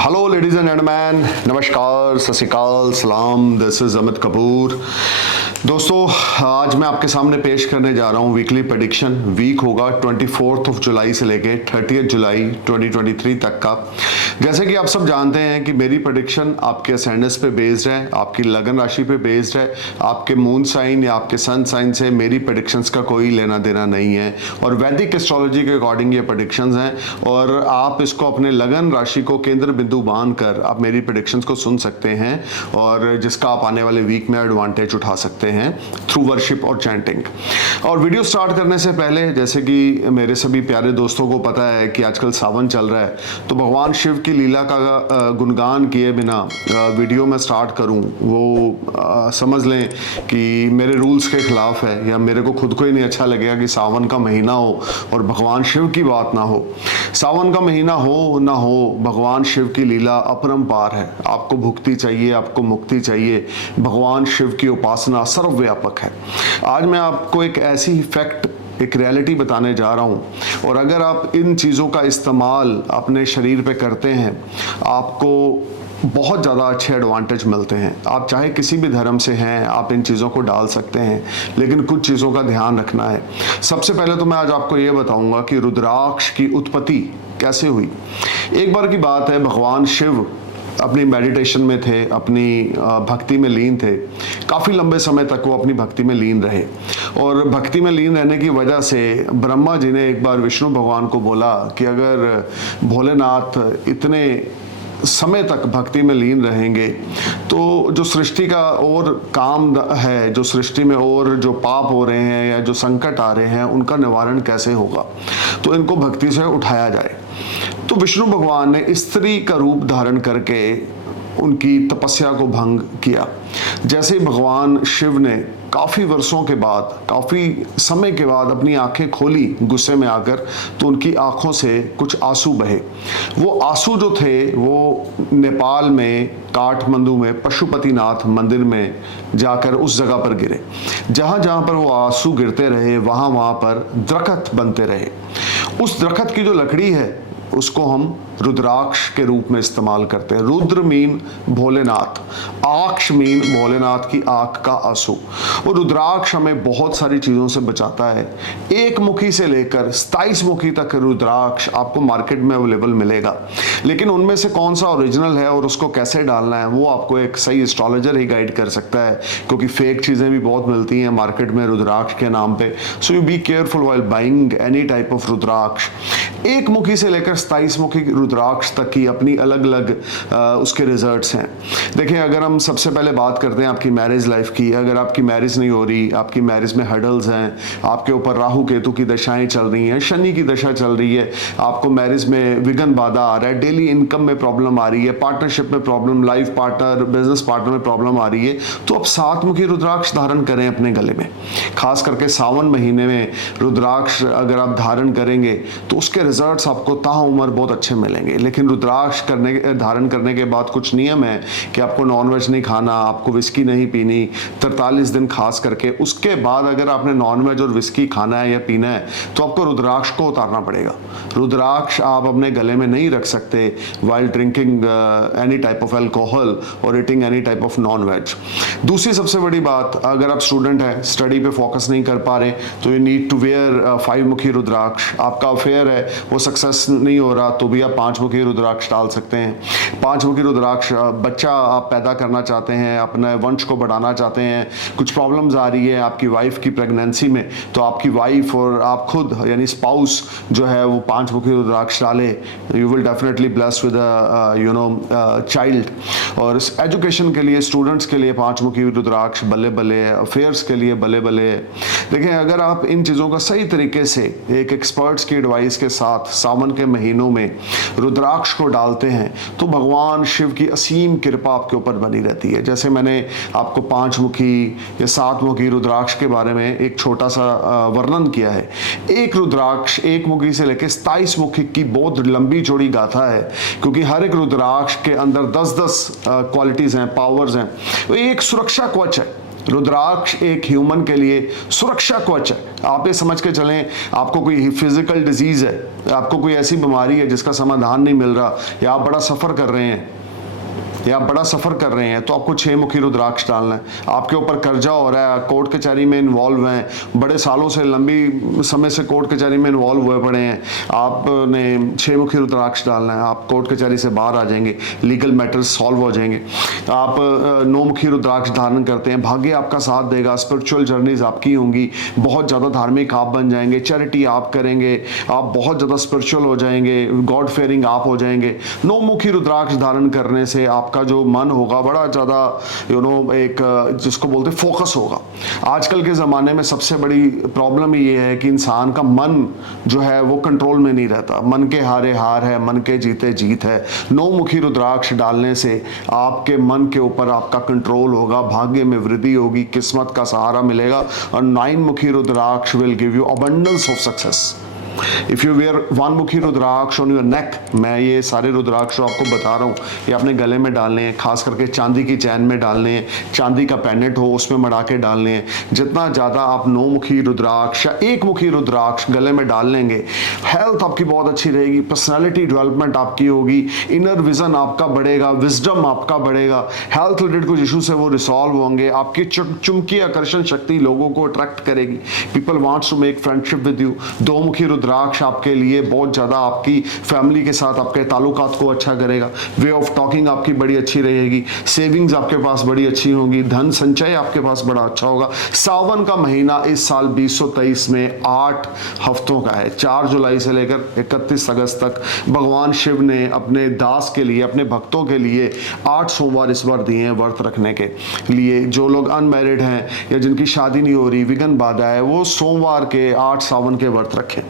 Hello ladies and gentleman, नमस्कार, सत श्री अकाल, सलाम। This is Amit Kapoor. दोस्तों, आज मैं आपके सामने पेश करने जा रहा हूँ वीकली प्रेडिक्शन। वीक होगा 24 जुलाई से लेके 30 जुलाई 2023 तक का। जैसे कि आप सब जानते हैं कि मेरी प्रेडिक्शन आपके असेंडेंस पे बेस्ड है, आपकी लगन राशि पे बेस्ड है। आपके मून साइन या आपके सन साइन से मेरी प्रेडिक्शंस का कोई लेना देना नहीं है और वैदिक एस्ट्रोलॉजी के अकॉर्डिंग ये प्रेडिक्शंस हैं और आप इसको अपने लगन राशि को केंद्र बिंदु मान कर आप मेरी प्रेडिक्शंस को सुन सकते हैं और जिसका आप आने वाले वीक में एडवांटेज उठा सकते हैं थ्रू वर्शिप और चैंटिंग। और वीडियो स्टार्ट करने से पहले, जैसे कि मेरे सभी प्यारे दोस्तों को पता है कि आजकल सावन चल रहा है, तो भगवान शिव की लीला का गुणगान किए बिना वीडियो में स्टार्ट करूं वो समझ लें कि मेरे रूल्स के खिलाफ है या मेरे को खुद को ही नहीं अच्छा लगेगा कि सावन का महीना हो और भगवान शिव की बात ना हो। सावन का महीना हो ना हो, भगवान शिव की लीला अपरंपार है। आपको भुक्ति चाहिए, आपको मुक्ति चाहिए, भगवान शिव की उपासना सर्वव्यापक है। आज मैं आपको एक ऐसी फैक्ट, एक रियलिटी बताने जा रहा हूं और अगर आप इन चीज़ों का इस्तेमाल अपने शरीर पे करते हैं, आपको बहुत ज़्यादा अच्छे एडवांटेज मिलते हैं। आप चाहे किसी भी धर्म से हैं, आप इन चीज़ों को डाल सकते हैं, लेकिन कुछ चीज़ों का ध्यान रखना है। सबसे पहले तो मैं आज आपको ये बताऊंगा कि रुद्राक्ष की उत्पत्ति कैसे हुई। एक बार की बात है, भगवान शिव अपनी मेडिटेशन में थे, अपनी भक्ति में लीन थे। काफ़ी लंबे समय तक वो अपनी भक्ति में लीन रहे और भक्ति में लीन रहने की वजह से ब्रह्मा जी ने एक बार विष्णु भगवान को बोला कि अगर भोलेनाथ इतने समय तक भक्ति में लीन रहेंगे तो जो सृष्टि का और काम है, जो सृष्टि में और जो पाप हो रहे हैं या जो संकट आ रहे हैं, उनका निवारण कैसे होगा, तो इनको भक्ति से उठाया जाए। तो विष्णु भगवान ने स्त्री का रूप धारण करके उनकी तपस्या को भंग किया। जैसे ही भगवान शिव ने काफ़ी वर्षों के बाद, काफ़ी समय के बाद अपनी आंखें खोली गुस्से में आकर, तो उनकी आंखों से कुछ आंसू बहे। वो आंसू जो थे वो नेपाल में काठमांडू में पशुपतिनाथ मंदिर में जाकर उस जगह पर गिरे। जहाँ जहाँ पर वो आंसू गिरते रहे, वहाँ वहाँ पर दरख्त बनते रहे। उस दरख्त की जो लकड़ी है उसको हम रुद्राक्ष के रूप में इस्तेमाल करते हैं। रुद्र मीन भोलेनाथ, आक्ष मीन भोलेनाथ की आंख का आंसू। और रुद्राक्ष हमें बहुत सारी चीज़ों से बचाता है। एक मुखी से लेकर 27 मुखी तक रुद्राक्ष आपको मार्केट में अवेलेबल मिलेगा, लेकिन उनमें से कौन सा ओरिजिनल है और उसको कैसे डालना है वो आपको एक सही एस्ट्रोलॉजर ही गाइड कर सकता है, क्योंकि फेक चीज़ें भी बहुत मिलती हैं मार्केट में रुद्राक्ष के नाम पे। So you be careful while buying any type of rudraksha. एक मुखी से लेकर 27 मुखी रुद्राक्ष तक की अपनी अलग अलग उसके रिजल्ट्स हैं। देखिए, अगर हम सबसे पहले बात करते हैं आपकी मैरिज लाइफ की, अगर आपकी मैरिज नहीं हो रही, आपकी मैरिज में हर्डल्स हैं, आपके ऊपर राहु केतु की दशाएं चल रही हैं, शनि की दशा चल रही है, आपको मैरिज में विघ्न बाधा आ रहा है, डेली इनकम में प्रॉब्लम आ रही है, पार्टनरशिप में problem, life partner, business partner में प्रॉब्लम आ रही है, तो आप 7 मुखी रुद्राक्ष धारण करें अपने गले में। खास करके सावन महीने में रुद्राक्ष अगर आप धारण करेंगे तो उसके रिजल्ट्स आपको ताउम्र बहुत अच्छे मिलेंगे। लेकिन रुद्राक्ष धारण करने के बाद कुछ नियम है कि आपको नॉनवेज नहीं खाना, आपको विस्की नहीं पीनी 43 दिन खास करके। उसके बाद अगर आपने नॉनवेज और विस्की खाना है या पीना है तो आपको रुद्राक्ष को उतारना पड़ेगा। रुद्राक्ष आप अपने गले में नहीं रख सकते while drinking any type of alcohol और eating any type of nonveg. दूसरी सबसे बड़ी बात, अगर आप स्टूडेंट हैं, स्टडी पे फोकस नहीं कर पा रहे, तो यू नीड टू वेयर 5 मुखी रुद्राक्ष। आपका अफेयर है, वो सक्सेस नहीं हो रहा, तो भी आप 5 मुखी रुद्राक्ष डाल सकते हैं। 5 मुखी रुद्राक्ष, बच्चा आप पैदा करना चाहते हैं, अपने वंश को बढ़ाना चाहते हैं, कुछ प्रॉब्लम्स आ रही है आपकी वाइफ की प्रेगनेंसी में, तो आपकी वाइफ और आप खुद यानी स्पाउस जो है वो 5 मुखी रुद्राक्ष डाले, you will definitely bless with child. और एजुकेशन के लिए, स्टूडेंट्स के लिए 5 मुखी रुद्राक्ष बल्ले बल्ले, अफेयर्स के लिए बल्ले बल्ले। देखें, अगर आप इन चीज़ों का सही तरीके से एक एक्सपर्ट्स की एडवाइस के साथ सावन के महीनों में रुद्राक्ष को डालते हैं तो भगवान शिव की असीम कृपा आपके ऊपर बनी रहती है। जैसे मैंने आपको 5 मुखी या 7 मुखी रुद्राक्ष के बारे में एक छोटा सा वर्णन किया है। एक रुद्राक्ष एक मुखी से लेकर 27 मुखी की बहुत लंबी चौड़ी गाथा है, क्योंकि हर एक रुद्राक्ष के अंदर 10-10 क्वालिटीज हैं, पावर्स हैं। तो एक सुरक्षा कवच है। रुद्राक्ष एक ह्यूमन के लिए सुरक्षा कवच है। आप ये समझ के चलें, आपको कोई फिजिकल डिजीज है, आपको कोई ऐसी बीमारी है जिसका समाधान नहीं मिल रहा, या आप बड़ा सफ़र कर रहे हैं तो आपको 6 मुखी रुद्राक्ष डालना है। आपके ऊपर कर्जा हो रहा है, कोर्ट कचहरी में इन्वॉल्व हैं, बड़े सालों से लंबी समय से कोर्ट कचहरी में इन्वॉल्व हुए पड़े हैं, आपने 6 मुखी रुद्राक्ष डालना है। आप कोर्ट कचहरी से बाहर आ जाएंगे, लीगल मैटर्स सॉल्व हो जाएंगे। आप 9 मुखी रुद्राक्ष धारण करते हैं, भाग्य आपका साथ देगा, स्पिरिचुअल जर्नीज आपकी होंगी, बहुत ज़्यादा धार्मिक आप बन जाएंगे, चैरिटी आप करेंगे, आप बहुत ज़्यादा स्पिरिचुअल हो जाएंगे, गॉड फेयरिंग आप हो जाएंगे। 9 मुखी रुद्राक्ष धारण करने से आपका जो मन होगा बड़ा ज़्यादा एक जिसको बोलते फोकस होगा। आजकल के ज़माने में सबसे बड़ी प्रॉब्लम ये है कि इंसान का मन जो है वो कंट्रोल में नहीं रहता। मन के हारे हार है, मन के जीते जीत है। 9 मुखी रुद्राक्ष डालने से आपके मन के ऊपर आपका कंट्रोल होगा, भाग्य में वृद्धि होगी, किस्मत का सहारा मिलेगा। और 9 मुखी rudraksha will give you abundance of success. If you wear 1 मुखी रुद्राक्ष ऑन योर नेक, मैं ये सारे रुद्राक्ष आपको बता रहा हूँ, ये अपने गले में डालने हैं, खास करके चांदी की चैन में डालने हैं, चांदी का पेंडेंट हो उसमें मड़ा के डालने हैं। जितना ज़्यादा आप 9 मुखी रुद्राक्ष या 1 मुखी रुद्राक्ष गले में डाल लेंगे, हेल्थ आपकी बहुत अच्छी रहेगी, पर्सनैलिटी डेवलपमेंट आपकी होगी, इनर विजन आपका बढ़ेगा, विजडम आपका बढ़ेगा, हेल्थ रिलेटेड कुछ इशू से वो रिसॉल्व होंगे। आपकी चुंबकीय आकर्षण शक्ति लोगों को अट्रैक्ट करेगी। People wants to make friendship with you. 2 मुखी रुद्राक्ष आपके लिए बहुत ज़्यादा आपकी फैमिली के साथ आपके ताल्लुकात को अच्छा करेगा। वे ऑफ टॉकिंग आपकी बड़ी अच्छी रहेगी, सेविंग्स आपके पास बड़ी अच्छी होंगी, धन संचय आपके पास बड़ा अच्छा होगा। सावन का महीना इस साल 2023 में 8 हफ्तों का है। 4 जुलाई से लेकर 31 अगस्त तक भगवान शिव ने अपने दास के लिए, अपने भक्तों के लिए 8 सोमवार इस बार दिए हैं व्रत रखने के लिए। जो लोग अनमैरिड हैं या जिनकी शादी नहीं हो रही, विघ्न बाधा है, वो सोमवार के 8 सावन के व्रत रखें।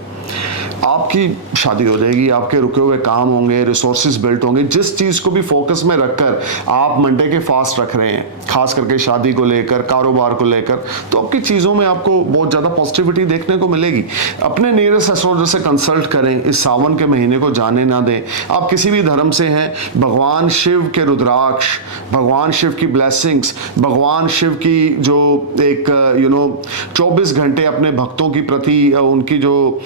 आपकी शादी हो जाएगी, आपके रुके हुए काम होंगे, रिसोर्सेज बिल्ट होंगे। जिस चीज़ को भी फोकस में रखकर आप मंडे के फास्ट रख रहे हैं, खास करके शादी को लेकर, कारोबार को लेकर, तो आपकी चीज़ों में आपको बहुत ज़्यादा पॉजिटिविटी देखने को मिलेगी। अपने नियरेस्ट एस्ट्रोलॉजर से कंसल्ट करें, इस सावन के महीने को जाने ना दें। आप किसी भी धर्म से हैं, भगवान शिव के रुद्राक्ष, भगवान शिव की ब्लेसिंग्स, भगवान शिव की जो एक 24 घंटे अपने भक्तों की प्रति उनकी जो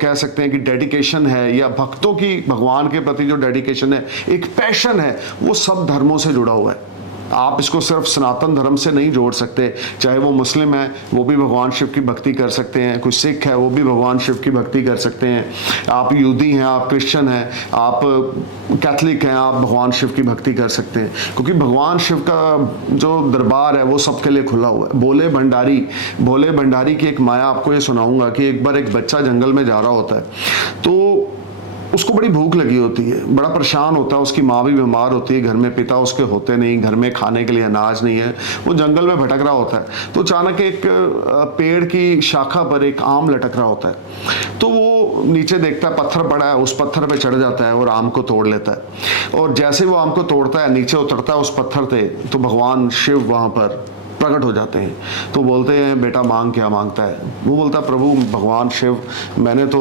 कह सकते हैं कि डेडिकेशन है, या भक्तों की भगवान के प्रति जो डेडिकेशन है, एक पैशन है, वो सब धर्मों से जुड़ा हुआ है। आप इसको सिर्फ सनातन धर्म से नहीं जोड़ सकते। चाहे वो मुस्लिम है, वो भी भगवान शिव की भक्ति कर सकते हैं, कोई सिख है, वो भी भगवान शिव की भक्ति कर सकते हैं, आप यहूदी हैं, आप क्रिश्चियन हैं, आप कैथलिक हैं, आप भगवान शिव की भक्ति कर सकते हैं। क्योंकि भगवान शिव का जो दरबार है वो सबके लिए खुला हुआ है। भोले भंडारी की एक माया आपको ये सुनाऊंगा कि एक बार एक बच्चा जंगल में जा रहा होता है, तो उसको बड़ी भूख लगी होती है, बड़ा परेशान होता है, उसकी माँ भी बीमार होती है, घर में पिता उसके होते नहीं, घर में खाने के लिए अनाज नहीं है, वो जंगल में भटक रहा होता है। तो अचानक एक पेड़ की शाखा पर एक आम लटक रहा होता है, तो वो नीचे देखता है पत्थर पड़ा है, उस पत्थर पे चढ़ जाता है और आम को तोड़ लेता है। और जैसे वो आम को तोड़ता है, नीचे उतरता है उस पत्थर से, तो भगवान शिव वहाँ पर प्रकट हो जाते हैं। तो बोलते हैं, बेटा मांग क्या मांगता है? वो बोलता है, प्रभु भगवान शिव, मैंने तो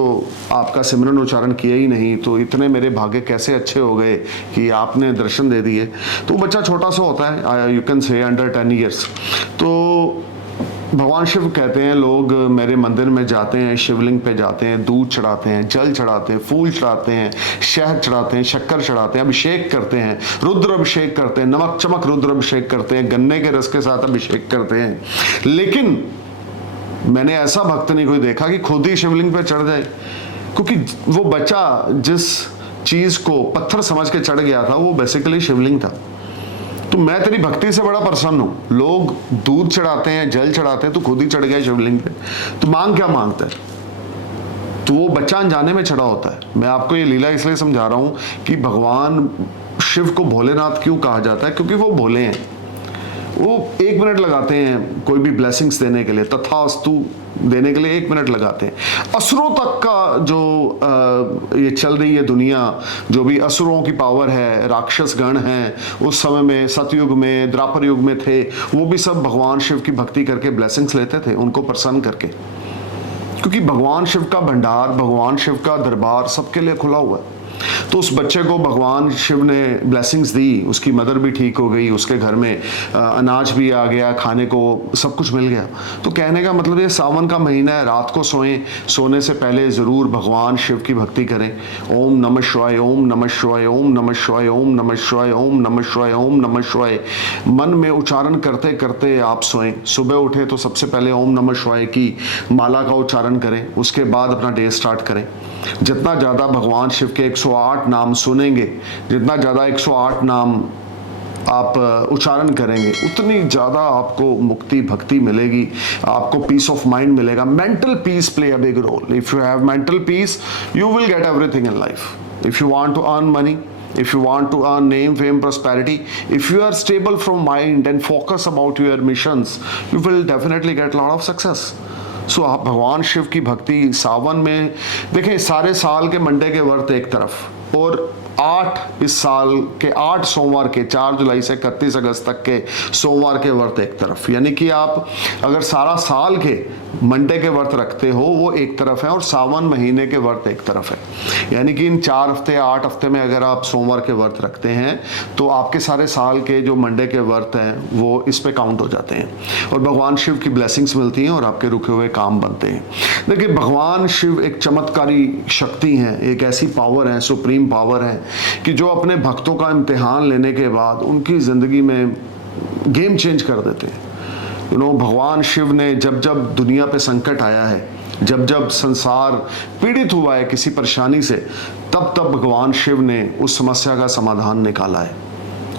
आपका सिमरन उच्चारण किया ही नहीं, तो इतने मेरे भाग्य कैसे अच्छे हो गए कि आपने दर्शन दे दिए। तो बच्चा छोटा सा होता है, you can say under 10 years. तो भगवान शिव कहते हैं, लोग मेरे मंदिर में जाते हैं, शिवलिंग पे जाते हैं, दूध चढ़ाते हैं, जल चढ़ाते हैं, फूल चढ़ाते हैं, शहद चढ़ाते हैं, शक्कर चढ़ाते हैं, अभिषेक करते हैं, रुद्र अभिषेक करते हैं, नमक चमक रुद्र अभिषेक करते हैं, गन्ने के रस के साथ अभिषेक करते हैं। लेकिन मैंने ऐसा भक्त नहीं कोई देखा कि खुद ही शिवलिंग पे चढ़ जाए। क्योंकि वो बच्चा जिस चीज को पत्थर समझ के चढ़ गया था, वो बेसिकली शिवलिंग था। तो मैं तेरी भक्ति से बड़ा प्रसन्न हूं। लोग दूध चढ़ाते हैं, जल चढ़ाते हैं, तो खुद ही चढ़ गया शिवलिंग पे, तो मांग क्या मांगता है? तो वो बच्चा अनजाने में चढ़ा होता है। मैं आपको ये लीला इसलिए समझा रहा हूं कि भगवान शिव को भोलेनाथ क्यों कहा जाता है, क्योंकि वो भोले हैं। वो 1 मिनट लगाते हैं कोई भी ब्लेसिंग्स देने के लिए, तथास्तु देने के लिए 1 मिनट लगाते हैं। असुरों तक का जो ये चल रही है दुनिया, जो भी असुरों की पावर है, राक्षस गण हैं, उस समय में सतयुग में, द्वापर युग में थे, वो भी सब भगवान शिव की भक्ति करके ब्लेसिंग्स लेते थे, उनको प्रसन्न करके। क्योंकि भगवान शिव का भंडार, भगवान शिव का दरबार सबके लिए खुला हुआ है। तो उस बच्चे को भगवान शिव ने ब्लेसिंग्स दी, उसकी मदर भी ठीक हो गई, उसके घर में अनाज भी आ गया, खाने को सब कुछ मिल गया। तो कहने का मतलब ये सावन का महीना है, रात को सोएं, सोने से पहले ज़रूर भगवान शिव की भक्ति करें। ओम नमः शिवाय, ओम नमः शिवाय, ओम नमः शिवाय, ओम नमः शिवाय, ओम नमः शिवाय, ओम नमः शिवाय मन में उच्चारण करते करते आप सोएं। सुबह उठे तो सबसे पहले ओम नमः शिवाय की माला का उच्चारण करें, उसके बाद अपना डे स्टार्ट करें। जितना ज़्यादा भगवान शिव के 108 नाम सुनेंगे, जितना ज़्यादा 108 नाम आप उच्चारण करेंगे, उतनी ज़्यादा आपको मुक्ति भक्ति मिलेगी, आपको पीस ऑफ माइंड मिलेगा। Mental peace play a big role. If you have mental peace you will get everything in life. If you want to earn money, if you want to earn name, fame, prosperity, if you are stable from mind and focus about your missions, you will definitely get a lot of success. सो आप भगवान शिव की भक्ति सावन में देखें। सारे साल के Monday के व्रत एक तरफ और 8 इस साल के 8 सोमवार के 4 जुलाई से 31 अगस्त तक के सोमवार के व्रत एक तरफ, यानी कि आप अगर सारा साल के मंडे के व्रत रखते हो वो एक तरफ है और सावन महीने के व्रत एक तरफ है। यानी कि इन 4 हफ्ते 8 हफ्ते में अगर आप सोमवार के व्रत रखते हैं तो आपके सारे साल के जो मंडे के व्रत हैं वो इस पे काउंट हो जाते हैं और भगवान शिव की ब्लेसिंग्स मिलती हैं और आपके रुके हुए काम बनते हैं। देखिए भगवान शिव एक चमत्कारी शक्ति हैं, एक ऐसी पावर है, सुप्रीम पावर है कि जो अपने भक्तों का इम्तिहान लेने के बाद उनकी ज़िंदगी में गेम चेंज कर देते हैं। भगवान शिव ने जब जब दुनिया पे संकट आया है, जब जब संसार पीड़ित हुआ है किसी परेशानी से, तब तब भगवान शिव ने उस समस्या का समाधान निकाला है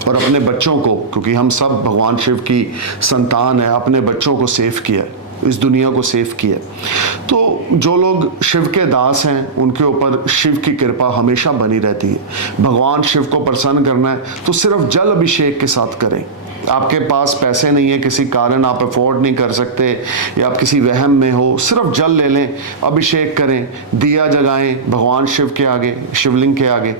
और अपने बच्चों को, क्योंकि हम सब भगवान शिव की संतान है, अपने बच्चों को सेव किया है, इस दुनिया को सेव किया। तो जो लोग शिव के दास हैं उनके ऊपर शिव की कृपा हमेशा बनी रहती है। भगवान शिव को प्रसन्न करना है तो सिर्फ जल अभिषेक के साथ करें। आपके पास पैसे नहीं है, किसी कारण आप अफोर्ड नहीं कर सकते या आप किसी वहम में हो, सिर्फ जल ले लें, अभिषेक करें, दिया जगाएं भगवान शिव के आगे, शिवलिंग के आगे।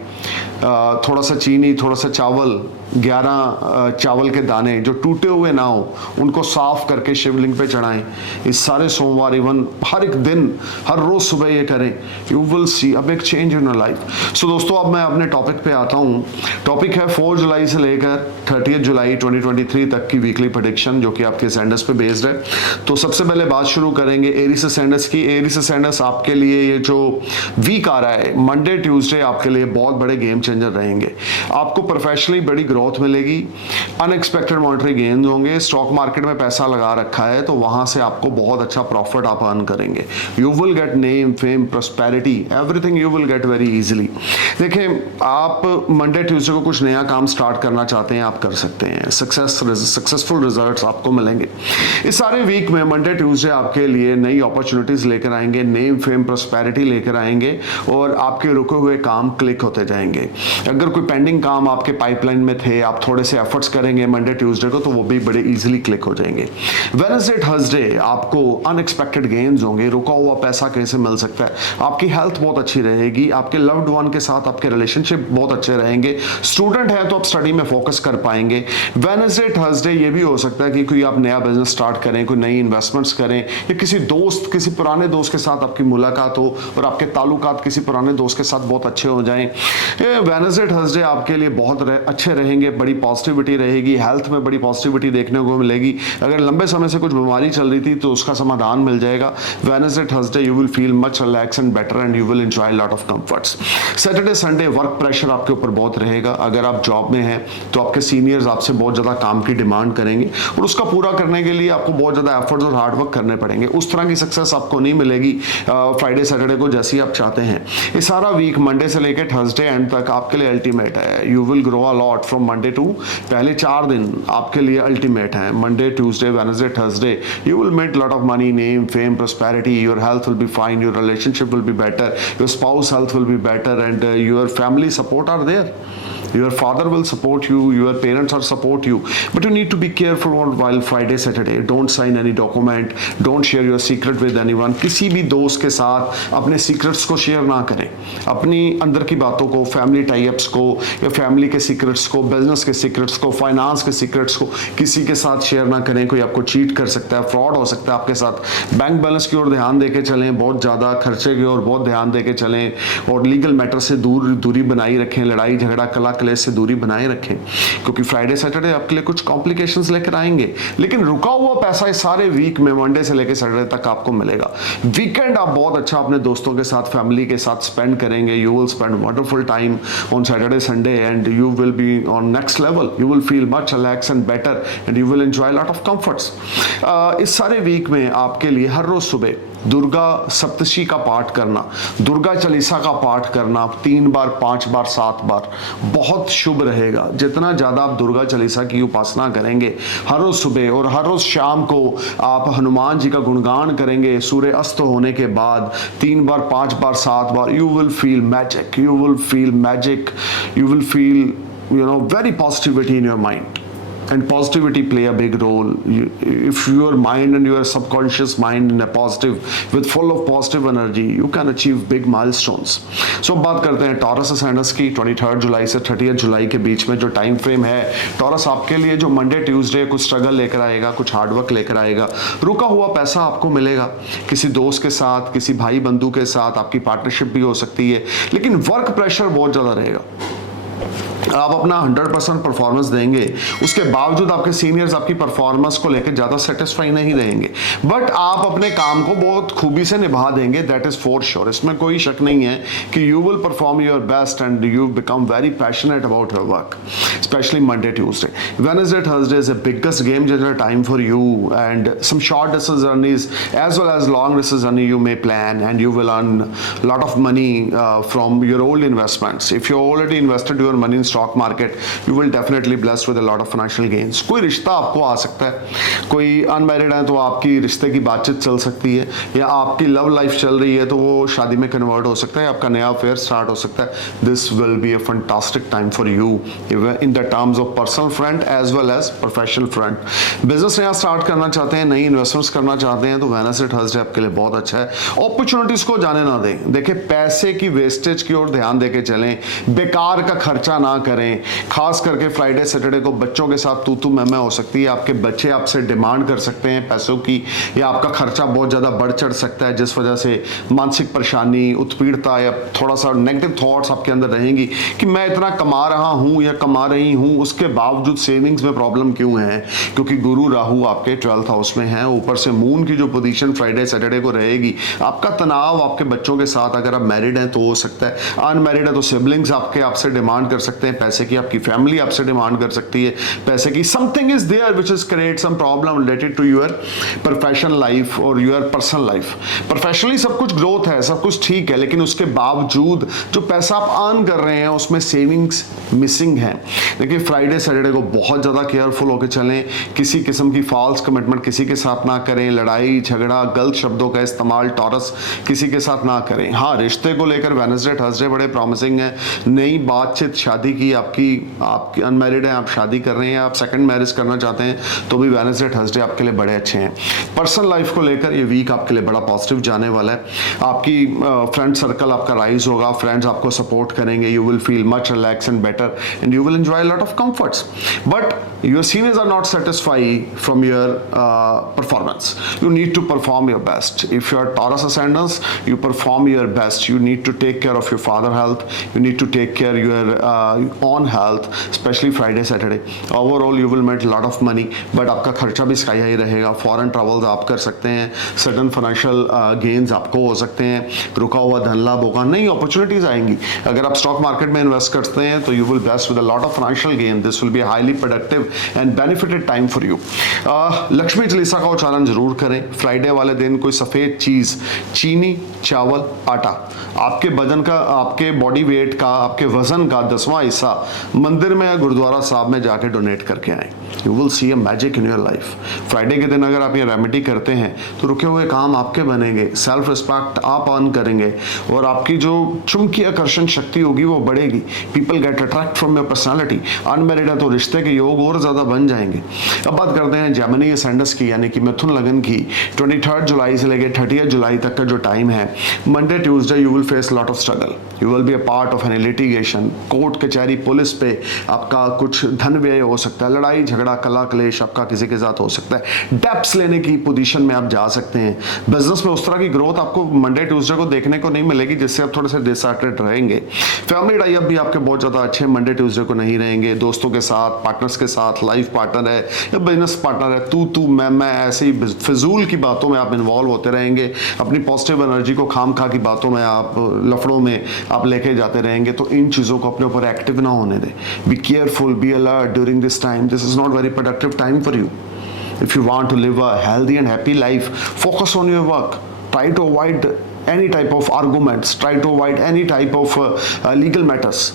थोड़ा सा चीनी, थोड़ा सा चावल, 11 चावल के दाने जो टूटे हुए ना हो उनको साफ करके शिवलिंग पे चढ़ाएं। इस सारे सोमवार, इवन हर एक दिन, हर रोज सुबह ये करें। You will see a big change in your life. So दोस्तों अब मैं अपने टॉपिक पे आता हूँ। टॉपिक है 4 जुलाई से लेकर 30 जुलाई 2023 तक की वीकली प्रेडिक्शन, जो कि आपके सैंडस पे बेस्ड है। तो सबसे पहले बात शुरू करेंगे एरीज सैंडस की। एरीज सैंडस आपके लिए ये जो वीक आ रहा है, मंडे ट्यूसडे आपके लिए बहुत बड़े गेम चेंजर रहेंगे। आपको प्रोफेशनली बड़ी ग्रोथ मिलेगी, अनएक्सपेक्टेड मॉनेटरी गेन होंगे। स्टॉक मार्केट में पैसा लगा रखा है तो वहां से आपको बहुत अच्छा प्रॉफिट आप अर्न करेंगे। You will gate name, fame, prosperity, everything you will get very easily. देखें आप मंडे ट्यूसडे को कुछ नया काम स्टार्ट करना चाहते हैं, आप कर सकते हैं। सक्सेसफुल रिजल्ट्स आपको मिलेंगे। इस सारे वीक में मंडे ट्यूसडे आपके लिए नई अपॉर्चुनिटीज लेकर आएंगे, नेम, फेम, प्रॉस्पेरिटी लेकर आएंगे और आपके रुके हुए काम क्लिक होते जाएंगे। अगर कोई पेंडिंग काम आपके पाइपलाइन में थे, आप थोड़े से एफर्ट्स करेंगे मंडे ट्यूसडे को, तो वो भी बड़े इजीली क्लिक हो जाएंगे। वेडनेसडे थर्सडे आपको अनएक्सपेक्टेड गेन्स होंगे, रुका हुआ पैसा कहीं से मिल सकता है। आपकी हेल्थ बहुत अच्छी रहेगी, आपके लव्ड वन के साथ आपके रिलेशनशिप बहुत अच्छे रहेंगे। स्टूडेंट है तो आप स्टडी में फोकस कर पाएंगे। वेडनेसडे थर्सडे ये भी हो सकता है कि कोई आप नया बिजनेस स्टार्ट करें, कोई नई इन्वेस्टमेंट्स करें या किसी दोस्त, किसी पुराने दोस्त के साथ आपकी मुलाकात हो और आपके ताल्लुकात किसी पुराने दोस्त के साथ बहुत अच्छे हो जाएं। वेडनेसडे थर्सडे आपके लिए बहुत अच्छे रहेंगे, बड़ी पॉजिटिविटी रहेगी, हेल्थ में बड़ी पॉजिटिविटी देखने को मिलेगी। अगर लंबे समय से कुछ बीमारी चल रही थी तो उसका समाधान मिल जाएगा। Wednesday Thursday you will feel much relax and better and you will enjoy lot of comforts. Saturday Sunday work pressure आपके ऊपर बहुत रहेगा। अगर आप जॉब में हैं तो आपके सीनियर्स आपसे बहुत ज़्यादा काम की डिमांड करेंगे और उसका पूरा करने के लिए आपको बहुत ज़्यादा एफर्ट्स और हार्डवर्क करने पड़ेंगे। उस तरह की सक्सेस आपको नहीं मिलेगी फ्राइडे सैटरडे को जैसी आप चाहते हैं। ये सारा वीक मंडे से लेकर थर्सडे एंड तक आपके लिए अल्टीमेट है। You will grow a lot from Monday to, पहले 4 दिन आपके लिए अल्टीमेट है। Monday, Tuesday, Wednesday, Thursday you will make lot of money, name, fame, prosperity, your health will be fine, your relationship will be better, your spouse health will be better and your family support are there. Your father will support you, your parents are support you, but you need to be careful on while Friday Saturday. Don't sign any document, don't share your secret with anyone. किसी भी दोस्त के साथ अपने secrets को share ना करें, अपनी अंदर की बातों को, फैमिली टाइप्स को या फैमिली के सीक्रेट्स को, बिजनेस के सीक्रेट्स को, फाइनेंस के सीक्रेट्स को किसी के साथ शेयर ना करें। कोई आपको चीट कर सकता है, फ्रॉड हो सकता है आपके साथ। बैंक बैलेंस की ओर ध्यान देके चलें, बहुत ज़्यादा खर्चे की ओर बहुत ध्यान देके चलें, और लीगल मैटर से दूरी बनाई रखें, लड़ाई झगड़ा कला कलेश से दूरी बनाए रखें, क्योंकि फ्राइडे सैटरडे आपके लिए कुछ कॉम्प्लिकेशंस लेकर आएंगे। लेकिन रुका हुआ पैसा इस सारे वीक में मंडे से लेकर सैटरडे तक आपको मिलेगा। वीकेंड आप बहुत अच्छा अपने दोस्तों के साथ, फैमिली के साथ स्पेंड करेंगे। You will spend wonderful time on Saturday Sunday and you will be on next level. You will feel much relaxed and better and you will enjoy a lot of comforts. इस सारे week में आपके लिए हर रोज सुबह दुर्गा सप्तशी का पाठ करना, दुर्गा चालीसा का पाठ करना 3 बार 5 बार 7 बार बहुत शुभ रहेगा। जितना ज़्यादा आप दुर्गा चालीसा की उपासना करेंगे हर रोज सुबह और हर रोज शाम को आप हनुमान जी का गुणगान करेंगे सूर्य अस्त होने के बाद 3 बार 5 बार 7 बार, you will feel magic, you will feel magic, you will feel very positivity in your mind. And positivity play a big role. If your mind and your subconscious mind in a positive, with full of positive energy, you can achieve big milestones. So बात करते हैं taurus ascendants की। 23 जुलाई से 30 जुलाई के बीच में जो time frame है taurus आपके लिए, जो मंडे ट्यूसडे कुछ स्ट्रगल लेकर आएगा, कुछ हार्डवर्क लेकर आएगा। रुका हुआ पैसा आपको मिलेगा किसी दोस्त के साथ, किसी भाई बंधु के साथ, आपकी पार्टनरशिप भी हो सकती है, लेकिन वर्क प्रेशर बहुत ज़्यादा रहेगा। आप अपना 100% परफॉर्मेंस देंगे, उसके बावजूद आपके सीनियर्स आपकी परफॉर्मेंस को लेकर ज़्यादा सेटिस्फाई नहीं रहेंगे, बट आप अपने काम को बहुत खूबी से निभा देंगे, दैट इज़ फॉर श्योर। इसमें कोई शक नहीं है कि you will perform your best and you become very passionate about your work, specially Monday Tuesday. Wednesday Thursday is the biggest game changer time for you and some short distance journeys as well as long distance journey you may plan and you will earn a lot of money from your old investments. If you already invested your money in stock market, you will definitely blessed with a lot of financial gains. कोई रिश्ता आपको आ सकता है, कोई unmarried है तो आपकी रिश्ते की बातचीत चल सकती है, या आपकी लव लाइफ चल रही है तो वो शादी में कन्वर्ट हो सकता है, आपका नया अफेयर स्टार्ट हो सकता है। This will be a fantastic time for you in the terms of personal front as well as professional front. Business नया स्टार्ट करना चाहते हैं, नई इन्वेस्टमेंट्स करना चाहते हैं तो वेडनेसडे थर्सडे आपके लिए बहुत अच्छा है। अपॉर्चुनिटीज को जाने ना दें। देखिए, पैसे की वेस्टेज की ओर ध्यान देके चलें, बेकार का खर्चा ना करें। खास करके फ्राइडे सैटरडे को बच्चों के साथ तू मैं हो सकती है, आपके बच्चे आपसे डिमांड कर सकते हैं पैसों की, या आपका खर्चा बहुत ज़्यादा बढ़ चढ़ सकता है, जिस वजह से मानसिक परेशानी, उत्पीड़ता या थोड़ा सा नेगेटिव थॉट्स आपके अंदर रहेंगी कि मैं इतना कमा रहा हूँ या कमा रही हूँ, उसके बावजूद सेविंग्स में प्रॉब्लम क्यों है, क्योंकि गुरु राहु आपके 12th हाउस में है, ऊपर से मून की जो पोजीशन फ्राइडे सैटरडे को रहेगी। आपका तनाव आपके बच्चों के साथ, अगर आप मैरिड हैं तो हो सकता है, अनमैरिड है तो सिबलिंग्स आपसे डिमांड कर सकते हैं पैसे की, आपकी फैमिली आपसे डिमांड कर सकती है पैसे की। Something is there which is create some problem related to your professional life और योर पर्सनल लाइफ। प्रोफेशनली सब कुछ ग्रोथ है, सब कुछ ठीक है, लेकिन उसके बावजूद जो पैसा आप अर्न कर रहे हैं उसमें सेविंग्स मिसिंग है। देखिए, फ्राइडे सैटरडे को बहुत ज़्यादा केयरफुल होकर चलें, किसी किस्म की फॉल्स कमिटमेंट किसी के साथ ना करें, लड़ाई झगड़ा गलत शब्दों का इस्तेमाल टॉरस किसी के साथ ना करें। हाँ, रिश्ते को लेकर वेडनेसडे थर्सडे बड़े प्रॉमिसिंग है, नई बातचीत, शादी की, आपकी अनमैरिड है, आप शादी कर रहे हैं, आप सेकंड मैरिज करना चाहते हैं तो भी वेडनेसडे थर्सडे आपके लिए बड़े अच्छे हैं। पर्सनल लाइफ को लेकर ये वीक आपके लिए बड़ा पॉजिटिव जाने वाला है। आपकी फ्रेंड सर्कल आपका राइज होगा, फ्रेंड्स आपको सपोर्ट करेंगे, you will feel much relax and better and you will enjoy lot of comforts. But your seniors are not satisfied from your performance. You need to perform your best. If you are Taurus ascendants, you perform your best. You need to take care of your father health. You need to take care of your own health, especially Friday, Saturday. Overall, you will make a lot of money, but आपका खर्चा भी sky high रहेगा। Foreign travels आप कर सकते हैं, sudden financial gains आपको हो सकते हैं, रुका हुआ धन लाभ होगा, नई opportunities आएंगी। अगर आप स्टॉक मार्केट में इन्वेस्ट करते हैं तो you will blessed with a lot of financial gain. This will be highly productive and benefited time for you. Lakshmi Chalisa का उच्चारण जरूर करें। फ्राइडे वाले दिन कोई सफ़ेद चीज़, चीनी, चावल, आटा, आपके वजन का, आपके बॉडी वेट का, आपके वजन का 10वां हिस्सा मंदिर में या गुरुद्वारा साहब में जाके डोनेट करके आएं। You will see a magic in your life. Friday के दिन अगर आप ये रेमेडी करते हैं तो रुके हुए काम आपके बनेंगे, सेल्फ रिस्पेक्ट आप अर्न करेंगे और आपकी जो चुंबकीय आकर्षण शक्ति होगी वो बढ़ेगी। People get attract from your personality. Unmarried है तो रिश्ते के योग और ज़्यादा बन जाएंगे। अब बात करते हैं जेमिनी असेंडेंस की, यानी कि मिथुन लगन की। 23 जुलाई से लेकर 30 जुलाई तक का जो टाइम है, Monday Tuesday you will face lot of struggle. You will be a part of any litigation. Court कचहरी पुलिस पे आपका कुछ धन व्यय हो सकता है, लड़ाई झगड़ा कला क्लेश आपका किसी के साथ हो सकता है। डेप्स लेने की पोजीशन में आप जा सकते हैं। बिजनेस में उस तरह की ग्रोथ आपको मंडे ट्यूसडे को देखने को नहीं मिलेगी जिससे आप थोड़े से डिसहेर्टेड रहेंगे। फैमिली टाई अप भी आपके बहुत ज़्यादा अच्छे मंडे ट्यूसडे को नहीं रहेंगे। दोस्तों के साथ, पार्टनर्स के साथ, लाइफ पार्टनर है या बिजनेस पार्टनर है, तू मैं ऐसे ही फिजूल की बातों में आप इन्वॉल्व होते रहेंगे। अपनी पॉजिटिव एनर्जी को खामखा की बातों में आप, लफड़ों में आप लेके जाते रहेंगे। तो इन चीज़ों को अपने ऊपर एक्टिव ना होने दें। Be careful, be alert during this time. This is not very productive time for you. If you want to live a healthy and happy life, focus on your work. Try to avoid any type of arguments. Try to avoid any type of legal matters.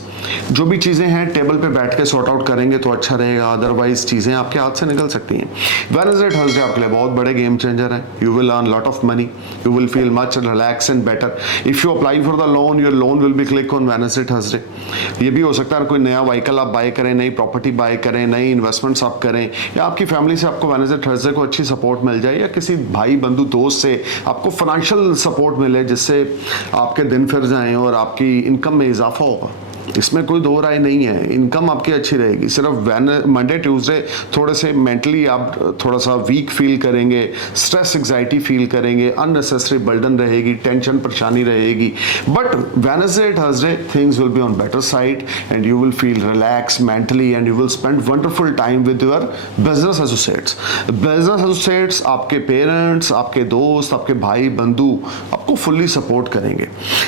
जो भी चीज़ें हैं table पे बैठ के sort out करेंगे तो अच्छा रहेगा, अदरवाइज चीज़ें आपके हाथ से निकल सकती हैं। वेडनेसडे थर्सडे आपके लिए बहुत बड़े गेम चेंजर है। You will earn lot of money, you will feel much relax and better. If you apply for the loan, your loan will be click on Wednesday Thursday. ये भी हो सकता है कोई नया व्हीकल आप बाय करें, नई प्रॉपर्टी बाय करें, नई इन्वेस्टमेंट्स आप करें, या आपकी फैमिली से आपको वेडनेसडे थर्सडे को अच्छी सपोर्ट मिल जाए, या किसी भाई बंधु दोस्त से आपको फाइनेंशियल सपोर्ट मिले जिससे आपके दिन फिर जाएं और आपकी इनकम में इजाफा होगा। इसमें कोई दो राय नहीं है, इनकम आपकी अच्छी रहेगी। सिर्फ मंडे ट्यूसडे थोड़े से मेंटली आप थोड़ा सा वीक फील करेंगे, स्ट्रेस एंग्जाइटी फील करेंगे, अननेसेसरी बर्डन रहेगी, टेंशन परेशानी रहेगी। But Wednesday Thursday things will be on better side and you will feel relax mentally and you will spend wonderful time with your business associates. Business associates, आपके parents, आपके दोस्त, आपके भाई बंधु आपको फुल्ली सपोर्ट करेंगे।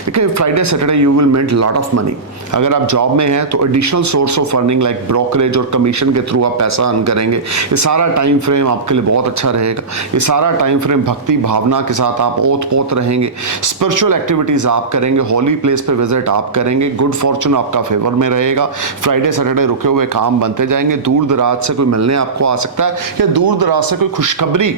देखिए Friday Saturday you will make lot of money. अगर आप जॉब में हैं तो additional source of earning like brokerage और कमीशन के थ्रू आप पैसा अर्न करेंगे। ये सारा टाइम फ्रेम आपके लिए बहुत अच्छा रहेगा। ये सारा टाइम फ्रेम भक्ति भावना के साथ आप ओत पोत रहेंगे। स्पिरिचुअल एक्टिविटीज आप करेंगे, होली प्लेस पे विजिट आप करेंगे। गुड फॉर्चून आपका फेवर में रहेगा। फ्राइडे सैटरडे रुके हुए काम बनते जाएंगे। दूर दराज से कोई मिलने आपको आ सकता है या दूर दराज से कोई खुशखबरी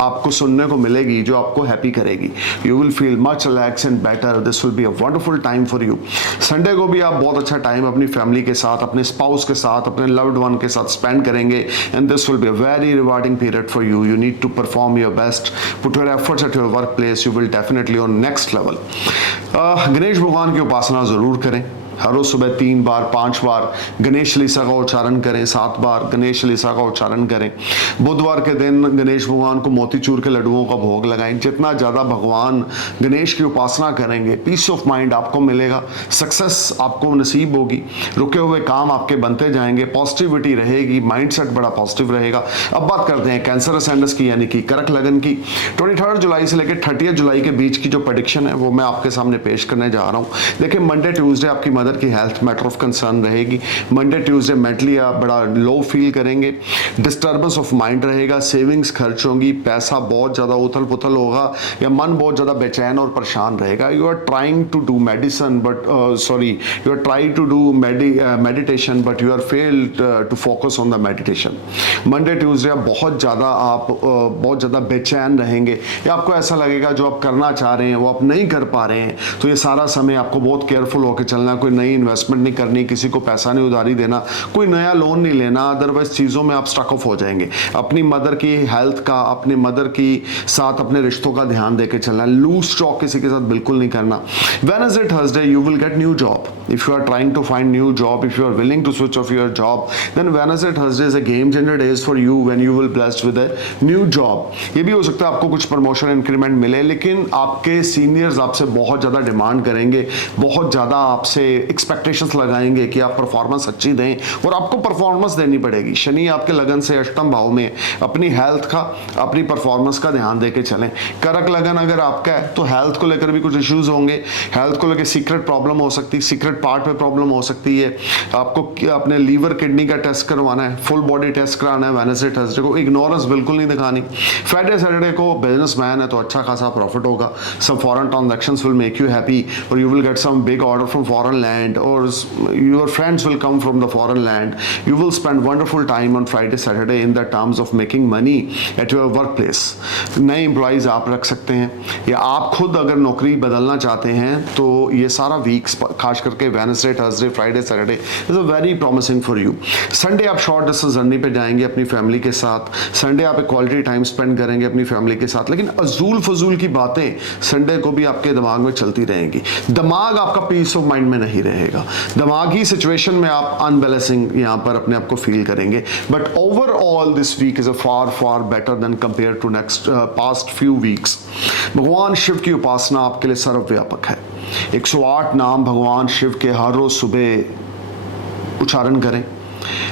आपको सुनने को मिलेगी जो आपको हैप्पी करेगी। You will feel much relax and better. This will be a wonderful time for you. Sunday को भी आप बहुत अच्छा टाइम अपनी फैमिली के साथ, अपने स्पाउस के साथ, अपने लव्ड वन के साथ स्पेंड करेंगे and this will be a very rewarding period for you. You need to perform your best, put your efforts at your work place. You will definitely on next level. Ganesh भगवान की उपासना जरूर करें। हर रोज सुबह 3 बार 5 बार गणेश चालीसा का उच्चारण करें, 7 बार गणेश चालीसा का उच्चारण करें। बुधवार के दिन गणेश भगवान को मोतीचूर के लड्डुओं का भोग लगाएं। जितना ज़्यादा भगवान गणेश की उपासना करेंगे, पीस ऑफ माइंड आपको मिलेगा, सक्सेस आपको नसीब होगी, रुके हुए काम आपके बनते जाएंगे, पॉजिटिविटी रहेगी, माइंडसेट बड़ा पॉजिटिव रहेगा। अब बात करते हैं कैंसर असेंडेंस की, यानी कि कर्क लगन की। 23 जुलाई से लेकर 30 जुलाई के बीच की जो प्रेडिक्शन है वो मैं आपके सामने पेश करने जा रहा हूँ। देखिए मंडे ट्यूसडे आपकी मदर की हेल्थ मैटर ऑफ कंसर्न रहेगी। मंडे ट्यूसडे मेंटली आप बड़ा लो फील करेंगे, डिस्टर्बेंस ऑफ माइंड रहेगा, सेविंग्स खर्च होंगी, पैसा बहुत ज़्यादा उथल पुथल होगा या मन बहुत ज़्यादा बेचैन और परेशान रहेगा। You are trying to do medicine but you are trying to do meditation but you are failed to focus on the meditation. Monday Tuesday आप बहुत ज़्यादा बेचैन रहेंगे या आपको ऐसा लगेगा जो आप करना चाह रहे हैं वो आप नहीं कर पा रहे हैं। तो ये सारा समय आपको बहुत केयरफुल होकर चलना, कोई नई इन्वेस्टमेंट नहीं करनी, किसी को पैसा नहीं उधारी देना, कोई नया लोन नहीं लेना, अदरवाइज चीज़ों में आप स्टक ऑफ हो जाएंगे। अपनी मदर की हेल्थ का, अपनी मदर की साथ अपने रिश्तों का ध्यान देके चलना, लूज टॉक किसी के साथ बिल्कुल नहीं करना। Wednesday Thursday you will get new job. If you are trying to find new job, if you are willing to switch off your job, then Wednesday Thursday is a game changer days for you when you will blessed with a new job. ये भी हो सकता है आपको कुछ promotion increment मिले, लेकिन आपके सीनियर्स आपसे बहुत ज़्यादा डिमांड करेंगे, बहुत ज़्यादा आपसे एक्सपेक्टेशंस लगाएंगे कि आप परफॉर्मेंस अच्छी दें और आपको परफॉर्मेंस देनी पड़ेगी। शनि आपके लगन से अष्टम भाव में, अपनी हेल्थ का, अपनी परफॉर्मेंस का ध्यान देके चलें। कर्क लगन अगर आपका है तो हेल्थ को लेकर भी कुछ इश्यूज होंगे। हेल्थ को लेकर सीक्रेट प्रॉब्लम हो सकती है, सीक्रेट पार्ट पे प्रॉब्लम हो सकती है। आपको अपने लीवर किडनी का टेस्ट करवाना है, फुल बॉडी टेस्ट कराना है। वेडनेसडे थर्सडे को इग्नोरेंस बिल्कुल नहीं दिखानी। फ्राइडे सैटरडे को बिजनेसमैन है तो अच्छा खासा प्रॉफिट होगा। Some foreign transactions will make you happy और you will get some big order from foreign land land, or your friends will come from the foreign land. You will spend wonderful time on Friday, Saturday in the terms of making money at your workplace. नए employees आप रख सकते हैं, या आप खुद अगर नौकरी बदलना चाहते हैं तो ये सारा वीक खास करके Wednesday, Thursday, Friday, Saturday is a very promising for you. Sunday आप शॉर्ट डिस्टेंस जर्नी पे जाएंगे अपनी फैमिली के साथ. संडे आप एक क्वालिटी टाइम स्पेंड करेंगे अपनी फैमिली के साथ. लेकिन अजूल फजूल की बातें संडे को भी आपके दिमाग में चलती रहेंगी. दिमाग आपका पीस ऑफ माइंड में नहीं रहेगा. दिमागी सिचुएशन में आप अनबैलेंसिंग यहाँ पर अपने आप को फील करेंगे. But overall this week is a far better than compare to next past few weeks. भगवान शिव की उपासना आपके लिए सर्वव्यापक है. 108 नाम भगवान शिव के हर रोज सुबह उच्चारण करें.